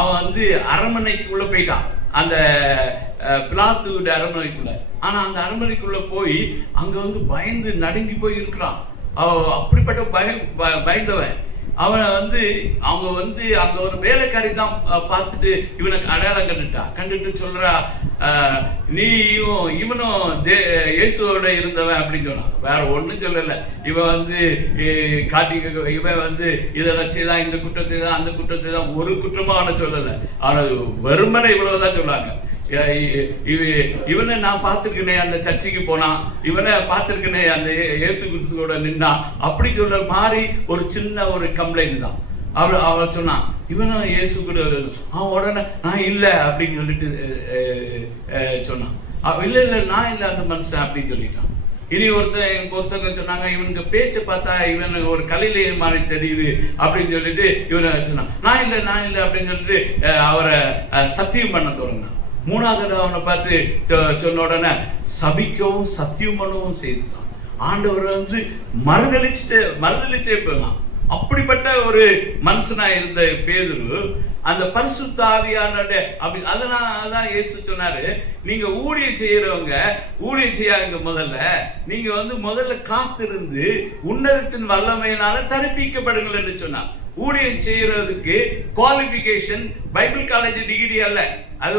அவன் அரண்மனைக்குள்ள போயிட்டான், அந்த பிலாத்துடைய அரண்மனைக்குள்ள. ஆனா அந்த அரண்மனைக்குள்ள போய் அங்க பயந்து நடுங்கி போய் இருக்கிறான். அப்படிப்பட்ட பயந்தவன் அவனை அவங்க அங்க ஒரு வேலைக்காரி தான் பார்த்துட்டு இவனுக்கு அடையாளம் கண்டுட்டு சொல்றா, நீயும் இவனும் இயேசுவோட இருந்தவன் அப்படின்னு சொன்னான். வேற ஒண்ணும் சொல்லல. இவன் காட்டி இவன் இதை வச்சுதான், இந்த குற்றத்தை தான், அந்த குற்றத்தை தான், ஒரு குற்றமா அவனை சொல்லல. ஆனா வெறுமனை இவ்வளவுதான் சொன்னாங்க. இவனை நான் பார்த்திருக்கனே, அந்த சர்ச்சைக்கு போனான், இவனை பார்த்திருக்கனே, அந்த இயேசு கிறிஸ்துவோட நின்னான், அப்படி சொல்ற மாதிரி ஒரு சின்ன ஒரு கம்ப்ளைண்ட் தான். அவள் சொன்னான், இவனும் இயேசு கூட. அவன் உடனே நான் இல்லை அப்படின்னு சொல்லிட்டு சொன்னான். இல்லை நான் இல்லை அந்த மனுஷன் அப்படின்னு சொல்லிட்டான். இனி ஒருத்தங்க சொன்னாங்க, இவனுக்கு பேச்சை பார்த்தா இவன் ஒரு கலையிலேயே மாதிரி தெரியுது அப்படின்னு சொல்லிட்டு இவனை சொன்னான். நான் இல்லை அப்படின்னு சொல்லிட்டு அவரை சத்தியம் பண்ண தொடங்கினான். மூணாவது அவனை பார்த்து சொன்ன உடனே சபிக்கவும் சத்தியம் பண்ணவும் செய்தான். ஆண்டவர் மறுதளிச்சே போனான். அப்படிப்பட்ட ஒரு மனுஷனா இருந்த பேதுரு அந்த பரிசுத்த ஆவியானோட அப்படி. அதனாலதான் இயேசு சொன்னாரு, நீங்க ஊழியம் செய்யறவங்க ஊழியம் செய்யாங்க, முதல்ல காத்திருந்து உன்னதத்தின் வல்லமையினால தரிப்பிக்கப்படுங்கள் என்று சொன்னார். ஊழியம் செய்யறதுக்கு குவாலிஃபிகேஷன் பைபிள் காலேஜ் டிகிரி அல்ல. அது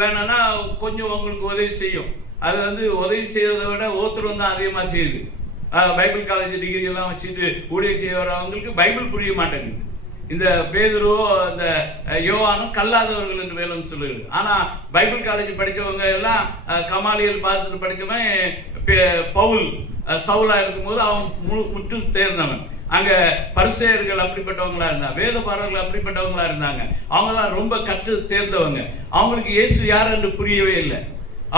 வேணும்னா கொஞ்சம் உங்களுக்கு உதவி செய்யும். அது உதவி செய்யறதை விட ஓத்துரம் தான் அதிகமா செய்யுது. பைபிள் காலேஜ் டிகிரி எல்லாம் வச்சுட்டு ஊழியம் செய்ய வரவங்களுக்கு பைபிள் புரிய மாட்டேங்குது. இந்த பேதுருவோ அந்த யோவானும் கல்லாதவர்கள் என்று வேணும்னு சொல்லுது. ஆனா பைபிள் காலேஜ் படித்தவங்க எல்லாம் கமாலியல் பார்த்துட்டு படித்தவன் பவுல் சவுலா இருக்கும்போது அவன் முற்று தேர்ந்தவன். அங்க பரிசேயர்கள் அப்படிப்பட்டவங்களா இருந்தாங்க, வேத பாரர்கள் அப்படிப்பட்டவங்களா இருந்தாங்க. அவங்களாம் ரொம்ப கற்று தேர்ந்தவங்க. அவங்களுக்கு இயேசு யார் என்று புரியவே இல்லை.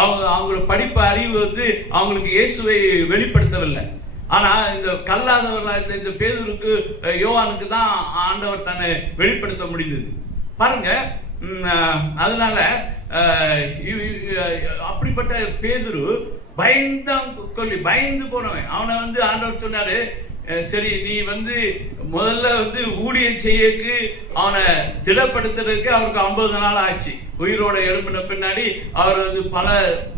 அவங்களோட படிப்பு அறிவு அவங்களுக்கு இயேசுவை வெளிப்படுத்தவில்லை. ஆனா இந்த கல்லாதவர்களா இருந்த இந்த பேதுருக்கு யோவானுக்கு தான் ஆண்டவர் தன்னை வெளிப்படுத்த முடிந்தது. பாருங்க, அதனால அப்படிப்பட்ட பேதுரு பயந்து போனவன். அவனை ஆண்டவர் சொன்னாரு, சரி நீ முதல்ல ஊழியம் செய்யக்கு அவனை திடப்படுத்துறதுக்கு அவருக்கு 50 நாள் ஆச்சு. உயிரோட எழுப்பின பின்னாடி அவர் பல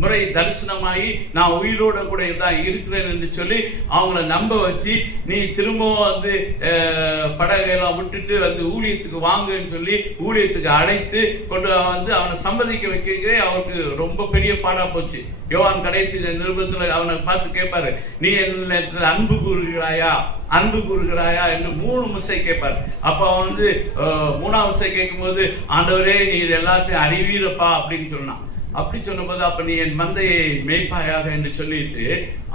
முறை தரிசனமாகி நான் உயிரோட கூட தான் இருக்கிறேன் என்று சொல்லி அவங்கள நம்ப வச்சு, நீ திரும்பவும் படகையெல்லாம் விட்டுட்டு ஊழியத்துக்கு வாங்கன்னு சொல்லி ஊழியத்துக்கு அழைத்து கொண்டு அவனை சம்மதிக்க வைக்கிறதே அவருக்கு ரொம்ப பெரிய பாடா போச்சு. யோவான் கடைசி நிருபத்தில் அவனை பார்த்து கேட்பாரு, நீ என்ன அன்பு கூறுகிறாயா என்று 3 முறை கேட்பார். அப்ப அவன் 3ஆவது முறை கேட்கும்போது, ஆண்டவரே நீ இது எல்லாத்தையும் அறிவீரப்பா அப்படின்னு சொன்னான். அப்படி சொன்னபோது, அப்ப நீ என் மந்தையை மேய்ப்பாயாக என்று சொல்லிட்டு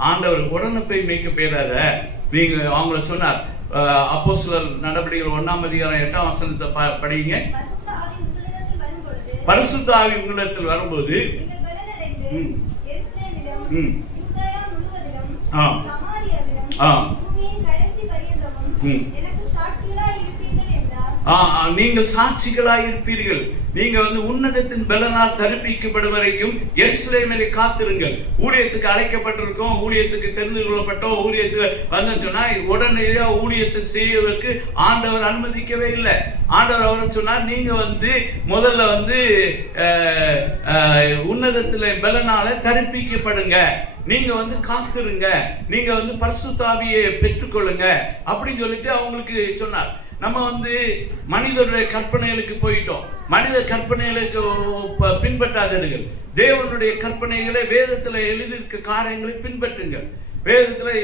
ஆண்டவர் உடனே போய் மேய்க்க போயிடாத, நீங்க அவங்கள சொன்னார். அப்போஸ்தலர் நடபடிகள் 1ஆம் அதிகாரம் 8ஆம் வசனத்தை படிங்க. பரிசுத்த ஆவி உங்களிடத்தில் வரும்போது நீங்கள் சாட்சிகளாய் இருப்பீர்கள். நீங்க உன்னதத்தின் பலனால் தரிப்பிக்கப்படும் வரைக்கும் எருசலேமிலே காத்திருங்கள். ஊழியத்துக்கு அழைக்கப்பட்டிருக்கோம், ஊழியத்துக்கு தெரிந்து கொள்ளப்பட்டோம், ஊழியத்துக்கு வந்து சொன்னா உடனடியாக ஊழியத்தை செய்வதற்கு ஆண்டவர் அனுமதிக்கவே இல்லை. ஆண்டவர் அவர் சொன்னார், நீங்க முதல்ல உன்னதத்திலே பலனால தரிப்பிக்கப்படுங்க, நீங்க காத்திருங்க, நீங்க பரிசுத்த ஆவியை பெற்றுக்கொள்ளுங்க அப்படின்னு சொல்லிட்டு அவங்களுக்கு சொன்னார். நம்ம மனிதனுடைய கற்பனைகளுக்கு போயிட்டோம். மனித கற்பனைகளுக்கு பின்பற்றாதீர்கள். தேவனுடைய கற்பனைகளை வேதத்தில் எழுதியிருக்க காரியங்களை பின்பற்றுங்கள். வேதத்தில்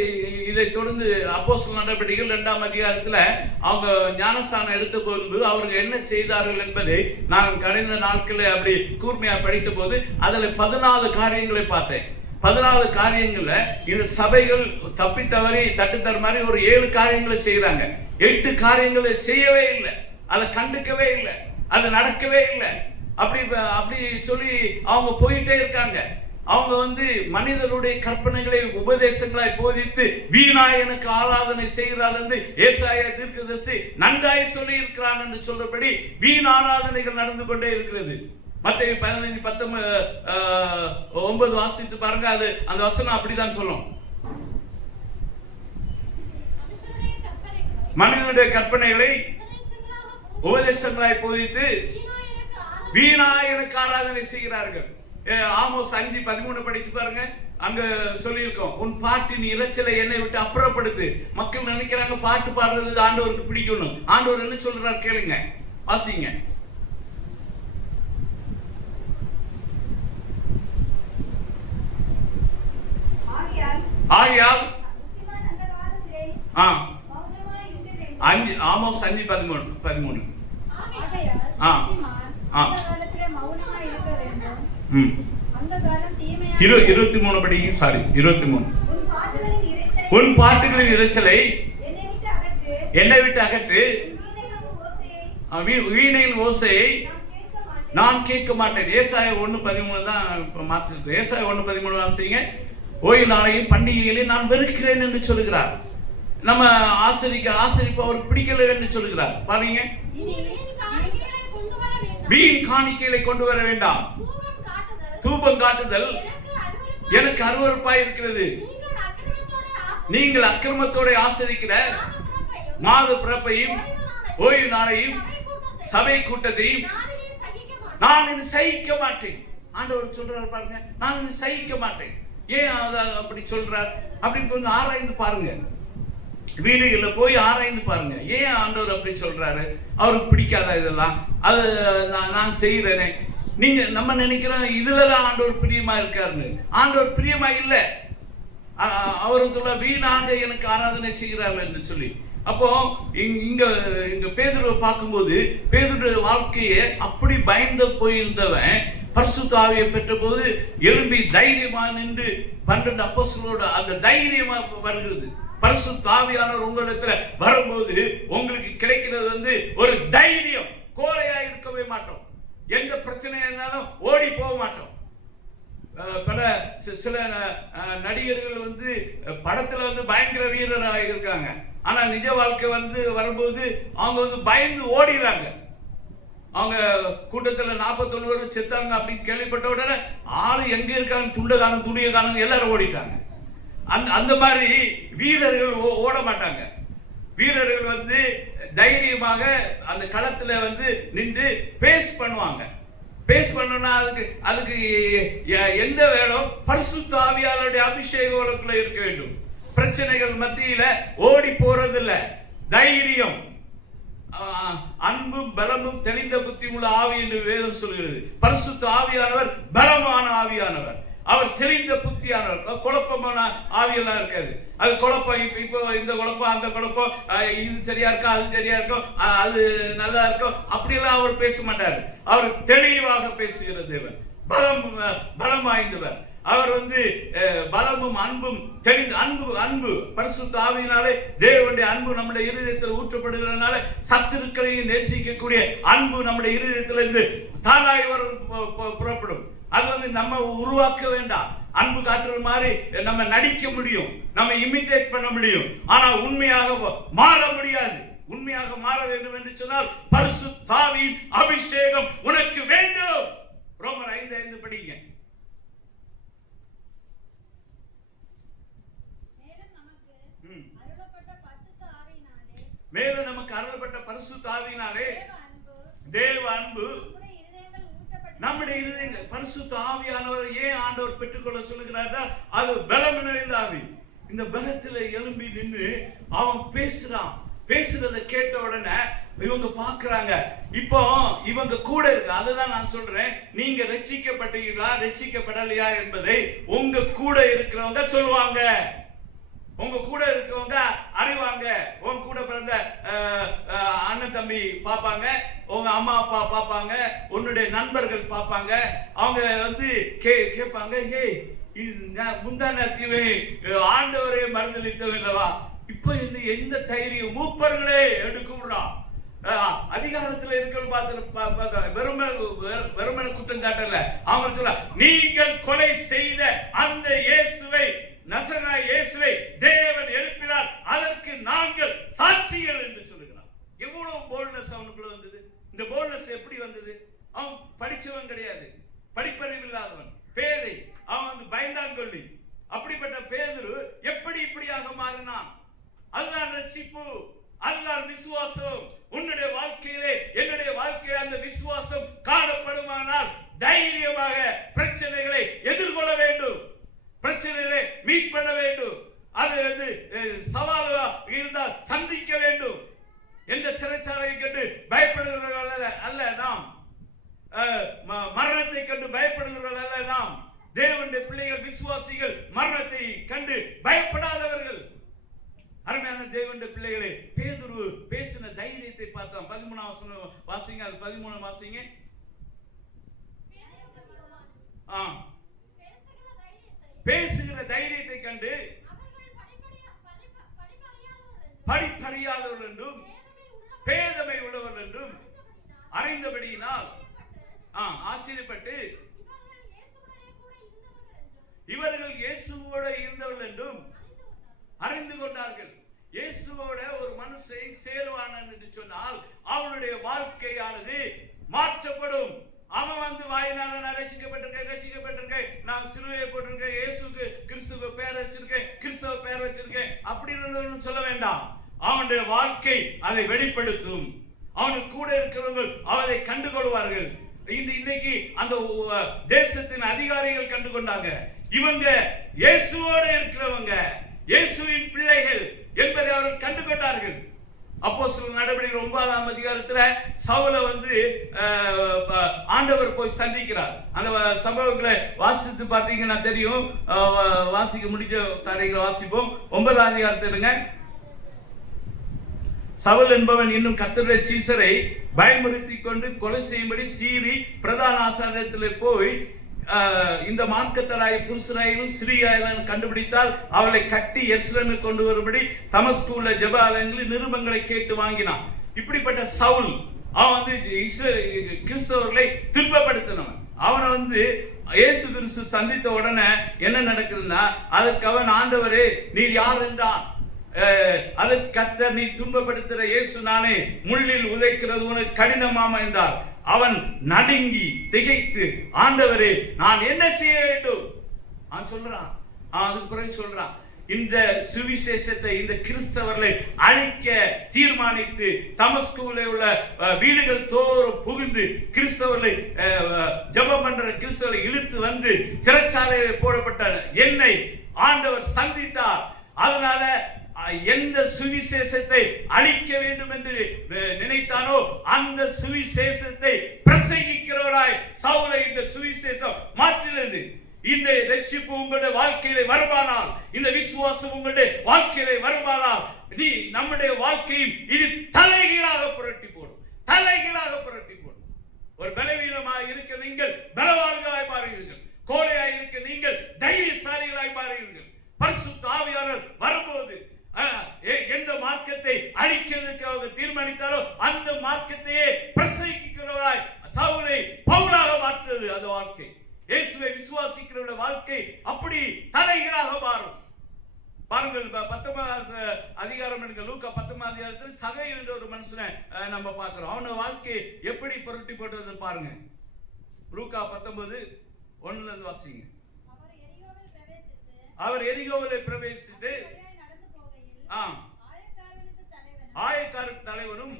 இதை தொடர்ந்து அப்போஸ்தலர் நடவடிக்கைகள் 2ஆம் அதிகாரத்தில் அவங்க ஞானஸ்தானம் எடுத்தபோது அவர்கள் என்ன செய்தார்கள் என்பதை நான் கடந்த நாட்களில் அப்படி கூர்மையா படித்த போது அதில் 14 காரியங்களை பார்த்தேன். 14 காரியங்கள்ல இந்த சபைகள் தப்பி தவறி தட்டுத்தர மாதிரி ஒரு 7 காரியங்களை செய்யறாங்க. 8 காரியங்களை செய்யவே இல்லை, அதை கண்டுக்கவே இல்லை, அது நடக்கவே இல்லை. அப்படி சொல்லி அவங்க போயிட்டே இருக்காங்க. அவங்க மனிதனுடைய கற்பனைகளை உபதேசங்களாய் போதித்து வீணாய் எனக்கு ஆராதனை செய்கிறார் என்று ஏசாயா தீர்க்கதரிசி நன்றாய் சொல்லி இருக்கிறான் என்று சொல்றபடி வீண் ஆராதனைகள் நடந்து கொண்டே இருக்கிறது. மத்தேயு 15:19 வாசித்து பாருங்க. அது அந்த வசனம் அப்படிதான் சொல்லும். மனிதனுடைய கற்பனைகளை உபதேசங்களாய் போதித்து வீணாய் எனக்கு ஆராதனை செய்கிறார்கள். ஆமோஸ் 5:13 படிச்சு பாருங்க. அங்க சொல்லியிருக்கோம், உன் பாட்டின் இறைச்சலை என்னை விட்டு அப்புறப்படுத்து. மக்கள் நினைக்கிறாங்க பாட்டு பாடுறது ஆண்டவருக்கு பிடிக்கணும். ஆண்டவர் என்ன சொல்றார் கேளுங்க, வாசிங்க. ஆகையால் ஆமோஸ் 5:13 23 படிங்க. சாரி 23. உன் பாட்டுகளின் இறைச்சலை என்னை விட்டு அகற்று, வீணையின் ஓசையை நான் கேட்க மாட்டேன். ஏசாயா 1:13 தான் மாற்றிருக்கு. ஏசாயா 1:13 வாசிங்க. ஓய்வு நாளையும் பண்டிகைகளையும் நான் வெறுக்கிறேன் என்று சொல்லுகிறார். நம்ம ஆசரிப்பு அவருக்கு பிடிக்கல என்று சொல்லுகிறார். பாருங்க, வீண் காணிக்கைகளை கொண்டு வர வேண்டாம், தூபம் காட்டுதல் எனக்கு அருவருப்பாய் இருக்கிறது. நீங்கள் அக்கிரமத்தோட ஆசரிக்கிற மாத பிறப்பையும் ஓய்வு நாளையும் சபை கூட்டத்தையும் நான் இனி சகிக்க மாட்டேன். ஆண்டவர் சொல்றாரு பாருங்க, நான் இனி சகிக்க மாட்டேன். ஏன் அப்படி சொல்றார் அப்படின்னு கொஞ்சம் ஆராய்ந்து பாருங்க. வீடுகள்ல போய் ஆராய்ந்து பாருங்க, ஏன் ஆண்டவர் அப்படி சொல்றாரு. அவருக்கு பிடிக்காத இதெல்லாம் அது நான் செய்யறேனே. நீங்க நம்ம நினைக்கிறோம் இதுலதான் ஆண்டவர் பிரியமா இருக்காருன்னு. ஆண்டவர் பிரியமா இல்ல. அவருக்குள்ள வீணாக எனக்கு ஆராதனை செய்கிறார்கள் என்று சொல்லி. அப்போ இங்க பேதுருவை பார்க்கும்போது பேதுருடைய வாழ்க்கையை அப்படி பயந்து போயிருந்தவன் பரிசுத்த ஆவியை பெற்ற போது எழும்பி தைரியமா நின்று 12 அப்போஸ்தலரோட அந்த தைரியமா வருகிறது. பரிசுத்த ஆவியானவர் உங்களிடத்துல வரும்போது உங்களுக்கு கிடைக்கிறது ஒரு தைரியம். கோழையா இருக்கவே மாட்டோம். எந்த பிரச்சனை இருந்தாலும் ஓடி போக மாட்டோம். சில நடிகர்கள் படத்துல பயங்கர வீரராக இருக்காங்க. ஆனா நிஜ வாழ்க்கை வரும்போது அவங்க பயந்து ஓடிடுறாங்க. அவங்க கூட்டத்துல 41 செத்தாங்க அப்படின்னு கேள்விப்பட்ட உடனே ஆளு எங்க இருக்காங்க, துண்ட காணும் துணிய காணும் எல்லாரும் ஓடிட்டாங்க. அந்த மாதிரி வீரர்கள் ஓட மாட்டாங்க. வீரர்கள் தைரியமாக அந்த களத்துல நின்று பேஸ் பண்ணுவாங்க. பேஸ் பண்ணணும்னா அதுக்கு எந்த வேணும், பரிசுத்த ஆவியானவருடைய அபிஷேகம் இருக்க வேண்டும். பிரச்சனைகள் மத்தியில ஓடி போறது இல்ல, தைரியம், அன்பும் பலமும் தெளிந்த புத்தி உள்ள ஆவி என்று வேதம் சொல்கிறது. பரிசுத்த ஆவியானவர் பலமான ஆவியானவர், அவர் தெளிந்த புத்தியானவர். குழப்பமான ஆவியெல்லாம் இருக்காது. அது குழப்பம், இப்போ இந்த குழப்பம் அந்த குழப்பம், இது சரியா இருக்கா அது சரியா இருக்கும், அது நல்லா இருக்கும், அப்படியெல்லாம் அவர் பேச மாட்டார். அவர் தெளிவாக பேசுகிற தேவன், பலம் வாய்ந்தவர். அவர் பலமும் அன்பும் தெளிந்த அன்பு பரிசுத்த ஆவியினாலே தேவனுடைய அன்பு நம்முடைய இருதயத்தில் ஊற்றப்படுகிறதுனால சத்துருக்களையும் நேசிக்கக்கூடிய அன்பு நம்முடைய இருதயத்திலிருந்து தானாய் புறப்படும். அது நம்ம உருவாக்க வேண்டாம். அன்பு காட்டுற மாதிரி நம்ம நடிக்க முடியும், நம்ம இமிட்டேட் பண்ண முடியும். ஆனா உண்மையாக மாற முடியாது. உண்மையாக மாற வேண்டும் என்று சொன்னால் பரிசுத்த ஆவியின் அபிஷேகம் உனக்கு வேண்டும். ரோமர் 5:5 படிங்க. மேலும் நமக்கு அருளப்பட்ட பரிசுத்த ஆவியினாலே தேவ அன்பு நம்முடைய இருதயங்கள். பரிசுத்த ஆவியானவர் ஏன் ஆண்டவர் பெற்றுக்கொள்ள சொல்லுகிறார்? அது பலம் நிறைந்த ஆவி. இந்த பலத்தில் எழும்பி நின்று அவன் பேசுறான். பேசுறத கேட்ட உடனே இவங்க பாக்குறாங்க. இப்போ இவங்க கூட இருக்கு. அதுதான் நான் சொல்றேன், நீங்க ரட்சிக்கப்பட்டீங்களா ரட்சிக்கப்படலையா என்பதை உங்க கூட இருக்கிறவங்க சொல்லுவாங்க. உங்க கூட இருக்கவங்க அறிவாங்க. உங்க கூட பிறந்த அண்ணன் தம்பி பாப்பாங்க, உங்க அம்மா அப்பா பாப்பாங்க, உன்னுடைய நண்பர்கள் பாப்பாங்க. அவங்க வந்து கேட்பாங்க, ஹே முந்தானே ஆண்டவரே மறுதளித்தவல்லவா, இப்ப எந்த தைரியம் மூப்பர்களே எடுக்கும்டா. அதிகாரத்தில் இருக்கிற வெறுமன குற்றம் சாட்டல. அவங்க சொல்ல, நீங்கள் கொலை செய்த அந்த இயேசுவை, நசரேயனாகிய இயேசுவை தேவன் எழுப்பினார், அதற்கு நாங்கள் சாட்சிகள் என்று சொல்லுகிறார். எவ்வளவு போல்ட்னஸ் அவனுக்குள்ள வந்தது. இந்த போல்ட்னஸ் எப்படி வந்தது? அவன் படிச்சவன் கிடையாது, படிப்பறிவு இல்லாதவன், பேதை. அவன் வந்து பயந்தாங்கொள்ளி. அப்படிப்பட்ட பேதுரு எப்படி இப்படியாக மாறினான்? அதுதான் ரட்சிப்பு, அதுதான் விசுவாசம். உன்னுடைய வாழ்க்கையிலே என்னுடைய வாழ்க்கையிலே அந்த விசுவாசம் காணப்படுமானால் தைரியமாக பிரச்சனைகளை எதிர்கொள்ள வேண்டும், பிரச்சனைகளை மீட் பண்ண வேண்டும். அது வந்து சவாலா இருந்தால் சந்திக்க வேண்டும். எந்த சிறைச்சாலையை கண்டு பயப்படுகிறவர்கள் அல்ல நாம், மரணத்தை கண்டு பயப்படுகிறவர்கள் அல்ல நாம். தேவனுடைய பிள்ளைகள், விசுவாசிகள் மரணத்தை கண்டு பயப்படாதவர்கள். அருமையான தேவனுடைய பிள்ளைகளே, பேதுரு பேசின தைரியத்தை பார்த்தோம். 13 வசனம் வாசிங்க. அது 13 வாசிங்க. பேசுகிற தைரியத்தை கண்டு படிப்பறியாதவர்கள் என்றும் பேதமை உள்ளவர்கள் என்றும் அறிந்தபடியினால் ஆச்சரியப்பட்டு இவர்கள் இயேசுவோட இருந்தவர்கள் என்றும் அறிந்து கொண்டார்கள். இயேசுவோட ஒரு மனுஷன் சேருவான் என்று சொன்னால் அவனுடைய வாழ்க்கையானது மாற்றப்படும். அவன் வந்து வாயினால நான் ரட்சிக்கப்பட்டிருக்கேன், நான் சிலுவையை போட்டிருக்கேன், இயேசுக்கு கிறிஸ்துவ பேர் வச்சிருக்கேன், கிறிஸ்தவ பேர் வச்சிருக்கேன் அப்படின்னு சொல்ல வேண்டாம். அவனுடைய வாழ்க்கை அதை வெளிப்படுத்தும். அவனுக்கு கூட இருக்கிறவர்கள் அவரை கண்டுகொள்வார்கள். இன்னைக்கு அந்த தேசத்தின் அதிகாரிகள் கண்டுகொண்டாங்க. இவங்க இயேசுவோட இருக்கிறவங்க, இயேசுவின் பிள்ளைகள் என்பதை அவர்கள் கண்டுகொண்டார்கள். அப்போஸ்தலர் நடவடிக்கைகள் 9ஆம் அதிகாரத்துல சவுலை வந்து ஆண்டவர் போய் சந்திக்கிறார். அந்த சம்பவங்களை வாசித்து பார்த்தீங்கன்னா தெரியும். வாசிக்க முடிஞ்ச காரியங்களை வாசிப்போம். 9ஆம் அதிகாரத்திலுங்க, சவுல் என்பவன் இன்னும் கர்த்தருடைய சீசரை பயமுறுத்தி கொண்டு கொலை செய்யும்படி சீறி பிரதான ஆசாரியத்தில் போய் இந்த மார்க்கத்தராய புருஷராயிலும் சிறியாயிலும் கண்டுபிடித்தால் அவளை கட்டி எருசலேமுக்கு கொண்டு வரும்படி தமஸ்குள்ள ஜெப ஆலயங்களில் நிருபங்களை கேட்டு வாங்கினான். இப்படிப்பட்ட சவுல் அவன் வந்து கிறிஸ்தவர்களை துன்பப்படுத்தினவன். அவனை வந்து இயேசு கிறிஸ்து சந்தித்த உடனே என்ன நடக்குதுன்னா, அதற்கு அவன், ஆண்டவரே நீர் யார் என்றான். அதற்கு கர்த்தர், நீ துன்பப்படுத்துகிற இயேசு நானே, முள்ளில் உதைக்கிறது உனக்கு கடினமாமா என்றார். அவன் நடுங்கி திகைத்து, ஆண்டவரே நான் என்ன செய்ய வேண்டும் அவன் சொல்றான். அதுக்கு பிறகு சொல்றான், இந்த சுவிசேஷத்தை, இந்த கிறிஸ்தவர்களை அழிக்க தீர்மானித்து தமஸ்குவிலே உள்ள வீடுகள் தோறும் புகுந்து கிறிஸ்தவர்களை ஜெபம் பண்ற கிறிஸ்தவர்களை இழுத்து வந்து சிறைச்சாலையில் போடப்பட்ட என்னை ஆண்டவர் சந்தித்தார். அதனால எந்த சுவிசேஷத்தை அழிக்க வேண்டும் என்று நினைத்தானோ அந்த சுவிசேஷத்தை பிரசங்கிக்கிறவராய் சவுலை இந்த சுவிசேஷம் மாற்றினது. இந்த ரட்சிப்பு உங்களுடைய வாழ்க்கையிலே வருமானால், இந்த விசுவாசம் உங்களுடைய வாழ்க்கையிலே வருமானால், நீ நம்முடைய வாழ்க்கையும் இது தலைகீழாக புரட்டி போடும், தலைகீழாக புரட்டி போடும். ஒரு பலவீனமாக இருக்க நீங்கள் பலவான்களாய் மாறுவீர்கள், கோழையாய் இருக்க நீங்கள் தைரியசாலிகளாய் மாறுவீர்கள். பரிசுத்த ஆவியானவர் வரும்போது எந்த மார்க்கத்தை அழிக்கிறதுக்கு அவங்க தீர்மானித்தாரோ அந்த மார்க்கத்தையே பிரசங்கிக்கிறவராய் சவுலை பவுலாக மாற்றுவது அந்த வாழ்க்கை. இயேசுவை விசுவாசிக்கிறவருடைய வாழ்க்கை அப்படி தலைகீழாக மாறும். பாருங்கள், 19ஆம் அதிகாரம் எடுக்க லூக்கா 10 அதிகாரத்தில் சகேயு என்ற ஒரு மனுஷனை நம்ம பார்க்கிறோம். அவனோட வாழ்க்கை எப்படி புரட்டி போட்டது பாருங்க. லூக்கா 19:1 வாசிங்க. அவர் எரிகோவிலே பிரவேசித்து ஆயக்காரருக்கு தலைவனும்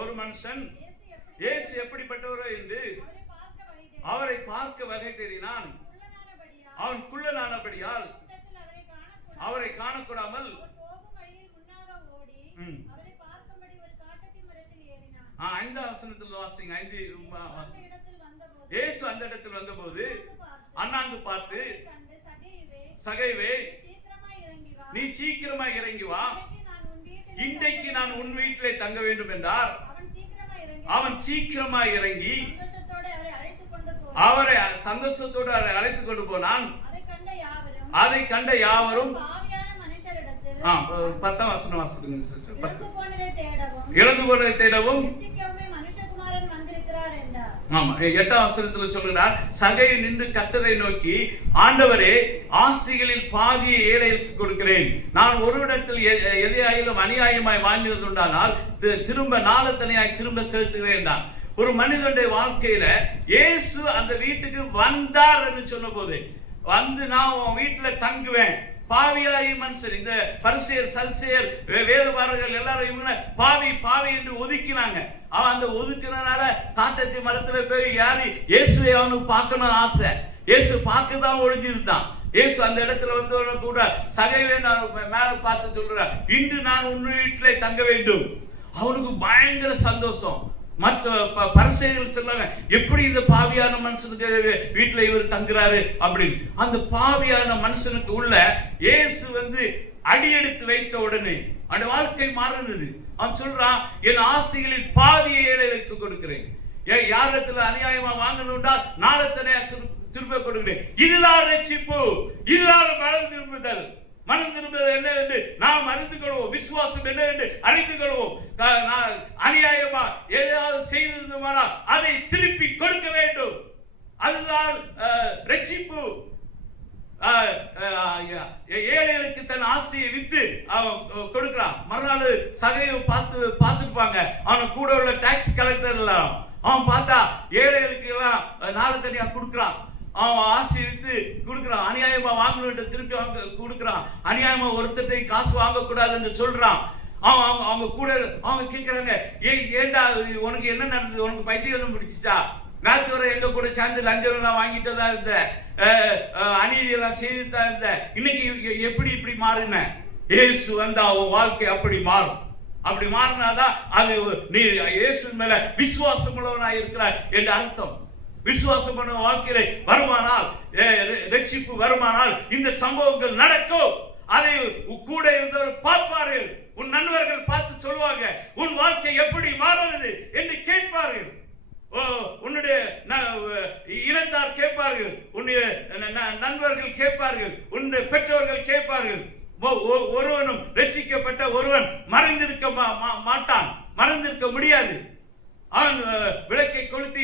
ஒரு மனுஷன் இயேசு எப்படிப்பட்டவரோ என்று அவரை பார்க்க வகை தேடினான். அவன் குள்ளனானபடியால் அவரை காணக்கூடாமல் 5 வசனத்தில் வாசிங்க. 5 இயேசு அந்த இடத்தில் வந்தபோது அண்ணாந்து பார்த்து, சகேயுவே, நீ சீக்கிரமாய் இறங்கி வா, இன்றைக்கு நான் உன் வீட்டிலே தங்க வேண்டும் என்றார். அவன் சீக்கிரமாய் இறங்கி அவரை சந்தோஷத்தோடு அழைத்துக் கொண்டு போனான். அதை கண்ட யாவரும் 10 வசனம் வாசிங்க. இழந்து போனதை தேடவும் 8 வசனத்தில் சொல்கிறார், சகேயு நின்று கர்த்தரை நோக்கி, ஆண்டவரே, ஆஸ்திகளில் பாதியை ஏழைகளுக்கு கொடுக்கிறேன். நான் ஒரு இடத்தில் எதையாயிலும் அநியாயமாய் வாங்கினதுண்டானால் திரும்ப நாளத்தனையாய் திரும்ப செலுத்துகிறேன். ஒரு மனிதனுடைய வாழ்க்கையில இயேசு அந்த வீட்டுக்கு வந்தார் என்று சொன்ன போது, வந்து நான் உன் வீட்டுல தங்குவேன். பாவியாகி மனுஷன், இந்த பரிசேயர் சல்சேயர் வேதபாரகர்கள் எல்லாரும் இவங்க பாவி பாவி என்று ஒதுக்கினாங்க. அவன் அந்த ஒதுக்கினால காட்டத்தி மரத்துல போய் யாரு இயேசுவை அவனுக்கு பார்க்கணும் ஆசை. இயேசு பார்க்கதான் ஒழிஞ்சிருந்தான். இயேசு அந்த இடத்துல வந்து கூட சகைவே நான் மேல பார்த்து சொல்றேன், இன்று நான் உன் வீட்டிலே தங்க வேண்டும். அவனுக்கு பயங்கர சந்தோஷம். மற்ற பரிசேயர்கள் சொன்னாங்க, எப்படி இந்த பாவியான மனுஷனுக்கு வீட்டுல இவர் தங்குறாரு அப்படின்னு. அந்த பாவியான மனுஷனுக்கு உள்ள இயேசு வந்து அடியெடுத்து வைத்த உடனே அந்த வாழ்க்கை மாறுனது. அவன் சொல்றான், என் ஆசைகளில் பாதியை ஏழைகளுக்கு கொடுக்கிறேன். யாரிடத்துல அநியாயமா வாங்கணும்டா நாளத்தனையா திரும்ப கொடுக்கிறேன். இதுதான் ரட்சிப்பு, இதுதான் மனம் திரும்புதல். மனம் திரும்புவது என்ன என்று நாம் அறிந்து கொள்வோம். விசுவாசம் என்ன என்று அறிந்து கொள்வோம். அநியாயமா ஏதாவது செய்திருந்தோமானால் அதை திருப்பி கொடுக்க வேண்டும். அதுதான் ரட்சிப்பு. ஏழைகளுக்கு தன் ஆஸ்தியை வித்து அவன் கொடுக்கிறான். மறுநாள் சகையை பார்த்துருப்பாங்க. அவன் கூட உள்ள டாக்ஸ் கலெக்டர் எல்லாம் அவன் பார்த்தா ஏழைகளுக்கு எல்லாம் நாலு தனியா கொடுக்குறான். அவன் ஆஸ்தி வித்து கொடுக்குறான். அநியாயமா வாங்கணும் திருப்பி கொடுக்குறான். அநியாயமா ஒருத்தட்டை காசு வாங்கக்கூடாது என்று சொல்றான். அவங்க கூட அவங்க கேட்கிறாங்க, ஏண்டா உனக்கு என்ன நடந்தது? உனக்கு பைத்தியம் பிடிச்சிட்டா? நேற்று வரை எங்க கூட சேர்ந்து லஞ்சம் வாங்கிட்டு தான் இருந்த, அநீதியெல்லாம் செய்து தான் இருந்த, இன்னைக்கு எப்படி இப்படி மாறின? இயேசு வந்தா உன் வாழ்க்கை அப்படி மாறும். அப்படி மாறினாதான் அது நீ இயேசு மேல விசுவாசம் உள்ளவனாய் இருக்கிறாய் என்று அர்த்தம். விசுவாசம் பண்ண வாழ்க்கையில வருமானால், ரட்சிப்பு வருமானால் இந்த சம்பவங்கள் நடக்கும். அதை கூட இருந்தவர் பார்ப்பார்கள். உன் நண்பர்கள் பார்த்து சொல்லுவாங்க, உன் வாழ்க்கை எப்படி மாறுறது என்று கேட்பார்கள். உன்னுடைய இனத்தார் கேட்பார்கள், உன்னுடைய நண்பர்கள் கேட்பார்கள், உன்னுடைய பெற்றோர்கள் கேட்பார்கள். ஒருவனும் ரட்சிக்கப்பட்ட ஒருவன் மறைந்திருக்க மாட்டான், மறைந்திருக்க முடியாது. அவன் விளக்கை கொளுத்தி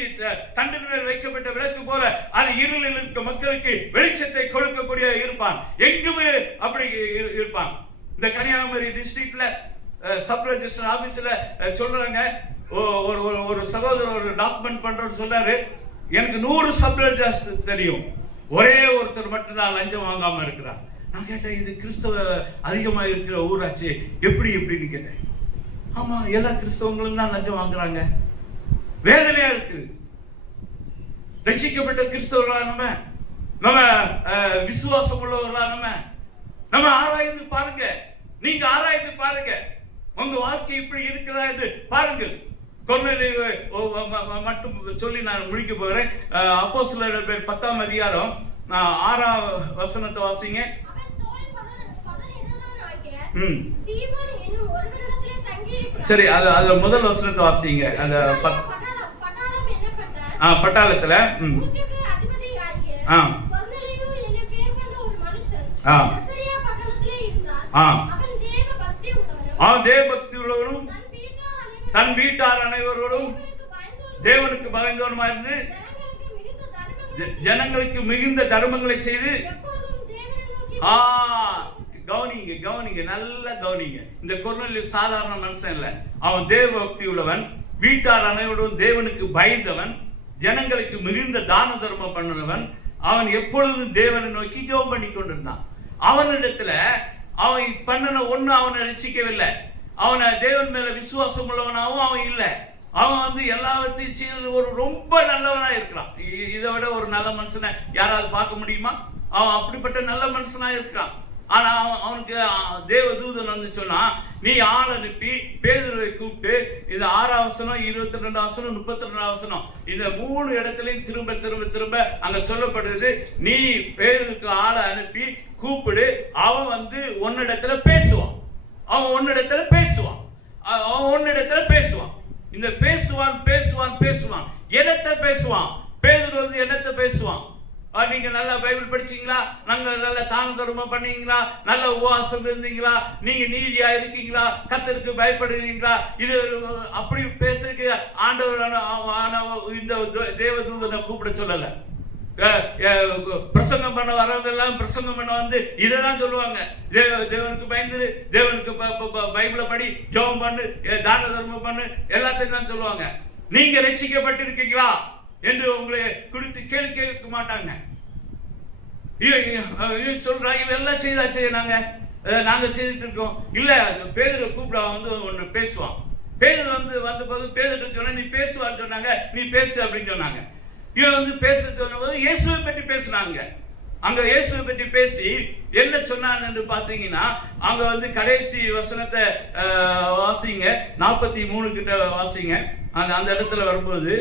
தண்டின் மேல் வைக்கப்பட்ட விளக்கு போல அது இருளில் இருக்க மக்களுக்கு வெளிச்சத்தை கொடுக்கக்கூடிய இருப்பான். எங்குமே அப்படி இருப்பான். இந்த கன்னியாகுமரி டிஸ்ட்ரிக்ட்ல சப் ரெஜிஸ்டர் ஆபீஸ்ல சொல்றாங்க, ஒரு சகோதரர் ஒரு டாக்குமெண்ட் பண்றோம்னு சொல்றாரு, எனக்கு 100 சப் ரெஜிஸ்டர் தெரியும், ஒரே ஒருத்தர் மட்டும்தான் லஞ்சம் வாங்காம இருக்கிறார். நான் கேட்டேன், இது கிறிஸ்தவ அதிகமா இருக்கிற ஊராச்சு, எப்படி எப்படின்னு கேட்டேன். ஆமா, எல்லா கிறிஸ்தவங்களும் தான் லஞ்சம் வாங்குறாங்க. வேதனையா இருக்கு. ரட்சிக்கப்பட்ட கிறிஸ்தவர்களா நம்ம விசுவாசம் உள்ளவர்களா நம்ம ஆராய்ந்து பாருங்க. நீங்க ஆராய்ந்து பாருங்க, உங்க வாழ்க்கை இப்படி இருக்குதா என்று பாருங்கள். கொர்நேலியு மட்டும் சொல்லி நான் முடிக்க போகிறேன். அப்போஸ்தலர் 10ஆம் அதிகாரம் 6ஆம் வசனத்தை வாசிங்க. சரி, அது முதல் வசனத்தை வாசிங்க. அந்த பட்டாளத்துல அவன் தேவபக்தி உள்ளவரும் தன் வீட்டார் அனைவரோடும் தேவனுக்கு பயந்தவனுமா இருந்து ஜனங்களுக்கு மிகுந்த தர்மங்களை செய்து கவனிங்க கவனிங்க, நல்லா கவனிங்க. இந்த கொர்நேலியு சாதாரண மனுஷன் இல்லை. அவன் தேவ பக்தி உள்ளவன், வீட்டார் அனைவரும் தேவனுக்கு பயந்தவன், ஜனங்களுக்கு மிகுந்த தான தர்மம் பண்ணினவன். அவன் எப்பொழுதும் தேவனை நோக்கி ஜெபம் பண்ணி கொண்டிருந்தான். அவனிடத்துல அவன் பண்ணின ஒண்ணு அவனை ரசிக்கவில்லை. அவனை தேவன் மேல விசுவாசம் உள்ளவனாகவும் அவன் இல்லை. அவன் எல்லாத்தையும் செய்யறது ஒரு ரொம்ப நல்லவனா இருக்கிறான். இதை விட ஒரு நல்ல மனுஷனை யாராவது பார்க்க முடியுமா? அவன் அப்படிப்பட்ட நல்ல மனுஷனா இருக்கிறான். ஆனா அவனுக்கு தேவ தூதன் சொன்னா, நீ ஆள் அனுப்பி பேதுருவை கூப்பிட்டு, இந்த 6ஆம் வசனம், 22ஆம் வசனம், 32ஆம் வசனம், இந்த 3 இடத்துலையும் திரும்ப திரும்ப திரும்ப அங்க சொல்லப்படுது, நீ பேதுருக்கு ஆளை அனுப்பி கூப்பிடு, அவன் உன்னிடத்துல பேசுவான், அவன் உன்னிடத்துல பேசுவான், அவன் உன்னிடத்துல பேசுவான். இந்த பேசுவான் பேசுவான் பேசுவான் என்னத்தை பேசுவான்? பேதுரு என்னத்தை பேசுவான்? நீங்க நல்லா பைபிள் படிச்சீங்களா? நாங்க நல்ல தான தர்மம் பண்ணீங்களா? நல்ல உபவாசம் இருந்தீங்களா? நீங்க நீதியா இருக்கீங்களா? கர்த்தருக்கு பயப்படுறீங்களா? இது அப்படி பேசுறதுக்கு ஆண்டவர் இந்த தேவதூதனை கூப்பிட சொல்லல. பிரசங்கம் பண்ண வரவங்க எல்லாம் பிரசங்கம் பண்ண இதெல்லாம் சொல்லுவாங்க. தேவனுக்கு பயந்து, தேவனுக்கு பைபிளை படி, ஜெபம் பண்ணு, தான தர்மம் பண்ணு, எல்லாத்தையும் தான் சொல்லுவாங்க. நீங்க ரட்சிக்கப்பட்டிருக்கீங்களா என்று உங்களை குறித்து கேள்வி கேட்க மாட்டாங்க. சொல்றாங்க, இதெல்லாம் செய்தாச்சு, நாங்க செய்துட்டு இருக்கோம். இல்ல, பேதுரு கூப்பிட ஒண்ணு பேசுவான். பேதுரு வந்த போது பேதுரு சொன்ன, நீ பேசுவான்னு சொன்னாங்க, நீ பேசு அப்படின்னு சொன்னாங்க. இவன் பேச சொன்னபோது இயேசுவை பற்றி பேசினாங்க. அங்க இயேசுவை பற்றி பேசி என்ன சொன்னான்னு பாத்தீங்கன்னா, அங்க கடைசி வசனத்தை வாசிங்க, 43 கிட்ட வாசிங்க. அந்த இடத்துல வரும்போது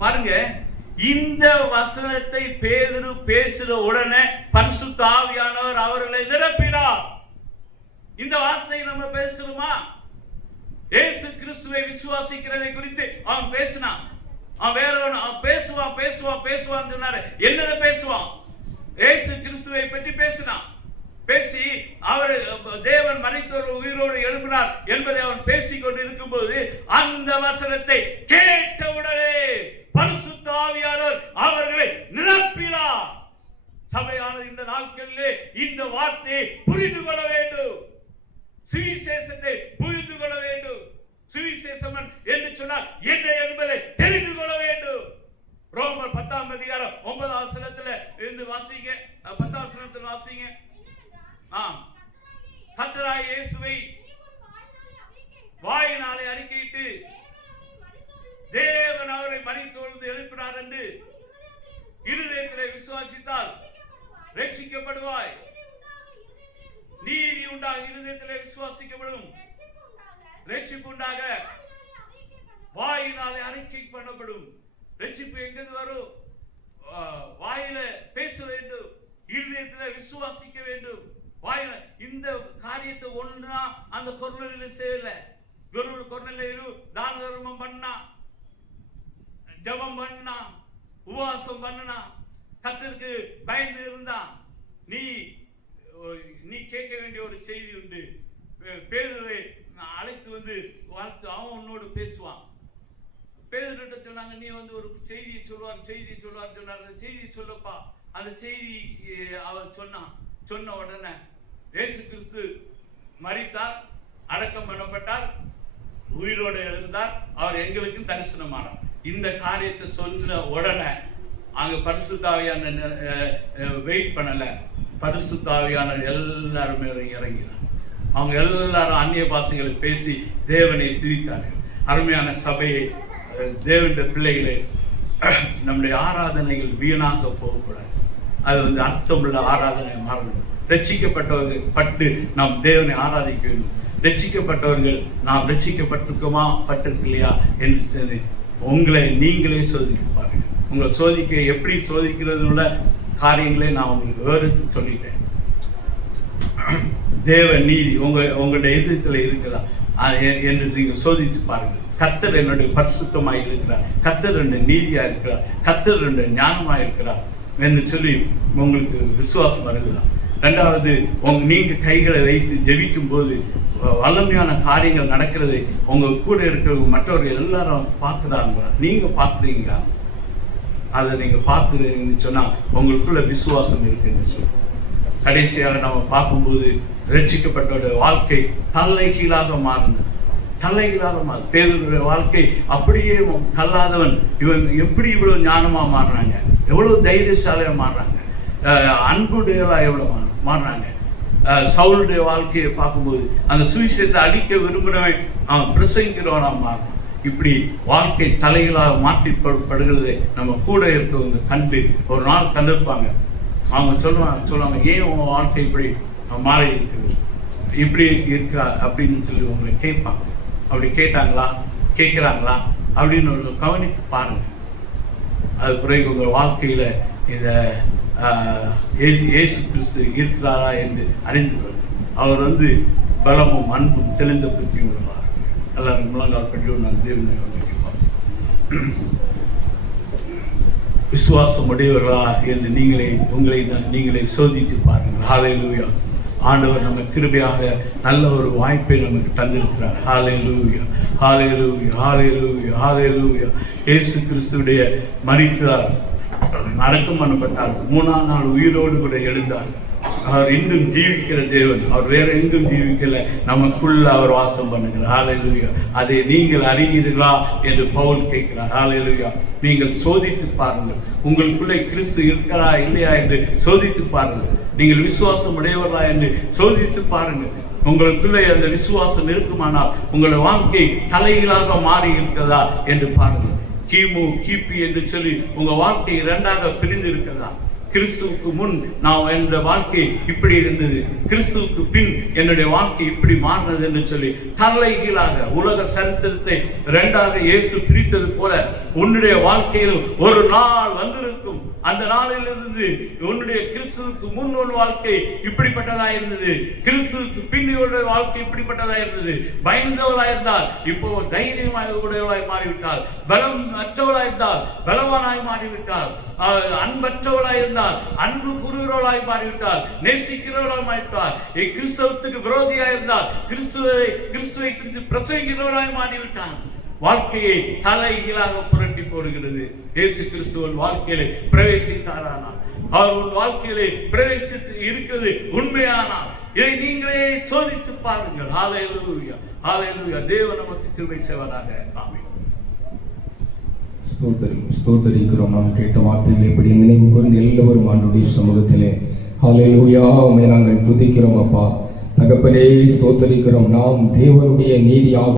பாருங்க, இந்த வசனத்தை பேதுரு பேசுற உடனே பரிசுத்த ஆவியானவர் அவர்களை நிரப்பினார். இந்த வார்த்தையை நம்ம பேசுறோமா? இயேசு கிறிஸ்துவை விசுவாசிக்கிறதை குறித்து அவன் பேசினான். அவன் வேற அவன் பேசுவான் பேசுவான் பேசுவான் சொன்னாரு. என்னென்ன பேசுவான்? இயேசு கிறிஸ்துவை பற்றி பேசினான். பேசி அவர் தேவன் மரித்தோர் உயிரோடு எழுப்பினார் என்பதை அவன் பேசிக் கொண்டு இருக்கும் போது, அந்த வசனத்தை கேட்டவுடனே பரிசுத்த ஆவியானவர் அவர்களை நிரப்பினார். சபையானது இந்த நாட்களிலே இந்த வார்த்தையை புரிந்து கொள்ள வேண்டும். சுவிசேஷத்தை புரிந்து கொள்ள வேண்டும். சுவிசேஷம் என்று சொன்னால் என்ன என்பதை தெரிந்து கொள்ள வேண்டும். ரோமர் 10ஆம் அதிகாரம் 9ஆம் வசனத்துல இருந்து வாசிங்க. 10ஆம் வசனத்தில் வாசிங்க. கர்த்தராகிய இயேசுவை வாயினாலே அறிக்கையிட்டு தேவன் அவரை மரித்தோரிலிருந்து எழுப்பினார் என்று இருதயத்திலே விசுவாசித்தால் ரட்சிக்கப்படுவாய். நீதி உண்டாக இருதயத்திலே விசுவாசிக்கப்படும், ரட்சிப்பு உண்டாக வாயினாலே அறிக்கை பண்ணப்படும். ரட்சிப்பு எங்கு வரும்? வாயில பேச வேண்டும், இருதயத்திலே விசுவாசிக்க வேண்டும். வாயில இந்த காரியத்தை ஒண்ணா அந்த கொர்நேலியு செய்யல. கொர்நேலியு தான தர்மம் பண்ணா, ஜெபம் பண்ணா, உபவாசம் பண்ணா, கர்த்தருக்கு பயந்து இருந்தா. நீ கேட்க வேண்டிய ஒரு செய்தி உண்டு. பேதுருவை அழைத்து வாழ்த்து, அவன் உன்னோடு பேசுவான். பேதுருட்ட சொன்னாங்க, நீ ஒரு செய்தியை சொல்லுவார் சொன்னார். அந்த செய்தியை சொல்லப்பா. அந்த செய்தி அவர் சொன்ன உடனே இயேசு கிறிஸ்து மரித்தார், அடக்கம் பண்ணப்பட்டார், உயிரோடு எழுந்தார், அவர் எங்களுக்கும் தரிசனமானார். இந்த காரியத்தை சொன்ன உடனே அங்க பரிசுத்த ஆவியானவர் வெயிட் பண்ணல. பரிசுத்த ஆவியானவர் எல்லாருமே இறங்கினார். அவங்க எல்லாரும் அந்நிய பாஷைகளை பேசி தேவனை துதித்தார்கள். அருமையான சபையை, தேவனுடைய பிள்ளைகளை, நம்முடைய ஆராதனைகள் வீணாக போகக்கூடாது. அது அர்த்தமுள்ள ஆராதனை மாறணும். ரட்சிக்கப்பட்டவர்கள் பட்டு நாம் தேவனை ஆராதிக்க வேண்டும். ரட்சிக்கப்பட்டவர்கள் நாம் ரட்சிக்கப்பட்டிருக்கோமா பட்டிருக்கலையா என்று உங்களை நீங்களே சோதிக்க பாருங்க. உங்களை சோதிக்க எப்படி சோதிக்கிறது உள்ள காரியங்களே நான் உங்களுக்கு விவரித்து சொல்லிட்டேன். தேவ நீதி உங்களுடைய இதயத்தில் இருக்குதா என்று நீங்கள் சோதித்து பாருங்கள். கர்த்தர் என்னுடைய பரிசுத்தமாய் இருக்கிறார், கர்த்தர் என்னுடைய நீதியா இருக்கிறார், கர்த்தர் என்னுடைய ஞானமாய் இருக்கிறார் என்று சொல்லி உங்களுக்கு விசுவாசம் வருதுதான். ரெண்டாவது, நீங்கள் கைகளை வைத்து ஜெபிக்கும் போது வல்லமையான காரியங்கள் நடக்கிறதை உங்கள் கூட இருக்கிற மற்றவர்கள் எல்லாரும் பார்க்குறாங்களா? நீங்கள் பார்க்குறீங்களா? அதை நீங்கள் பார்க்குறீங்கன்னு சொன்னால் உங்களுக்குள்ள விசுவாசம் இருக்குன்னு சொல்லி. கடைசியாக நம்ம பார்க்கும்போது ரட்சிக்கப்பட்டோட வாழ்க்கை தலைகீழாக மாறினது. பேதுருடைய வாழ்க்கை அப்படியே கல்லாதவன் இவன் எப்படி இவ்வளவு ஞானமா மாறுறாங்க, எவ்வளவு தைரியசாலியா மாறுறாங்க, அன்புடையவா எவ்வளவு மாறுறாங்க. சவுளுடைய வாழ்க்கையை பார்க்கும்போது அந்த சுவிசேஷத்தை அழிக்க விரும்புகிறவன் அவன் பிரசங்கிக்கிறவனா மாறுறான். இப்படி வாழ்க்கை தலைகளாக மாற்றிப்படுகிறதை நம்ம கூட இருக்கிறவங்க கண்டு ஒரு நாள் கண்டிருப்பாங்க. அவங்க சொல்லுவாங்க ஏன் உங்க வாழ்க்கை இப்படி மாறி இருக்குது, இப்படி இருக்கா அப்படின்னு சொல்லி உங்களை கேட்பாங்க. அப்படி கேட்குறாங்களா அப்படின்னு ஒரு கவனித்து பாருங்க. அது பிறகு உங்கள் வாழ்க்கையில் இந்த இயேசு கிறிஸ்து இருக்கிறாரா என்று அறிந்து கொள்ளுங்கள். அவர் பலமும் அன்பும் தெளிந்த புத்தியும் உள்ளவர். எல்லாரும் முழங்கால் பற்றி நான் தேவனை கேட்பாங்க. விசுவாசம் உடையவர்களா என்று நீங்களே சோதித்து பாருங்கள். ஹல்லேலூயா. ஆண்டவர் நம்ம கிருபையாக நல்ல ஒரு வாய்ப்பை நமக்கு தந்திருக்கிறார். ஹல்லேலூயா, ஹல்லேலூயா, ஹல்லேலூயா, ஹல்லேலூயா. இயேசு கிறிஸ்துடைய மரித்தார், அடக்கம் பண்ணப்பட்டார், 3ஆம் நாள் உயிரோடு கூட எழுந்தார். அவர் இன்னும் ஜீவிக்கிற தேவன். அவர் வேற எங்கும் ஜீவிக்கல, நமக்குள்ள அவர் வாசம் பண்ணுகிறார். ஹல்லேலூயா. அதை நீங்கள் அறிவீர்களா என்று பவுல் கேட்கிறார். ஹல்லேலூயா. நீங்கள் சோதித்து பாருங்கள், உங்களுக்குள்ளே கிறிஸ்து இருக்கிறா இல்லையா என்று சோதித்து பாருங்கள். நீங்கள் விசுவாசம் உடையவர்களா என்று சோதித்து பாருங்கள். உங்களுக்குள்ளே அந்த விசுவாசம் இருக்குமானால் உங்களுடைய வாழ்க்கை தலைகீழாக மாறி இருக்கிறதா என்று பாருங்கள். கிமு கிபி என்று சொல்லி உங்க வாழ்க்கை 2ஆக பிரிந்து இருக்கிறதா? கிறிஸ்துவுக்கு முன் நான் என்னுடைய வாழ்க்கை இப்படி இருந்தது, கிறிஸ்துவுக்கு பின் என்னுடைய வாழ்க்கை இப்படி மாறினது என்று சொல்லி தலைகீழாக உலக சரித்திரத்தை 2ஆக இயேசு பிரித்தது போல உன்னுடைய வாழ்க்கையில் ஒரு நாள் வந்திருக்கும். அந்த நாளிலிருந்து உன்னுடைய கிறிஸ்துவுக்கு முன் ஒரு வாழ்க்கை இப்படிப்பட்டதா இருந்தது, கிறிஸ்துவுக்கு பின் உடைய வாழ்க்கை இப்படிப்பட்டதா இருந்தது. பயந்தவளாய் இருந்தால் இப்போ தைரியமாக உடையவளாய் மாறிவிட்டால், பலம் அற்றவளாய் இருந்தால் பலவானாய் மாறிவிட்டால், அன்பற்றவளாய் இருந்தால் அன்பு கூறுகிறவளாய் மாறிவிட்டால், நேசிக்கிறவளாய் மாறிவிட்டால், கிறிஸ்தவத்துக்கு விரோதியாய் இருந்தால் கிறிஸ்துவை குறித்து பிரசங்கிக்கிறவளாய் மாறிவிட்டால். வாழ்க்கையை தலைகீழாக புரட்டி போடுகிறது. இயேசு கிறிஸ்துவின் வாழ்க்கையிலே பிரவேசித்தாரானால், அவர் உன் வாழ்க்கையிலே பிரவேசித்து இருக்கிறது உண்மையானால் இதை நீங்களே சோதித்து பாருங்கள். ஹல்லேலூயா, ஹல்லேலூயா. தேவன் நமக்கு கிருபை செய்வாராக. ஆமென். ஸ்தோத்தரிக்கிறோம். நாம் கேட்ட வார்த்தைகளை இப்படி நினைவு கூர்ந்து எல்லோரும் ஆண்டவருடைய சமூகத்திலே ஹல்லேலூயா உம்மை நாங்கள் துதிக்கிறோம் அப்பா. தகப்பனே ஸ்தோத்தரிக்கிறோம். நாம் தேவனுடைய நீதியாக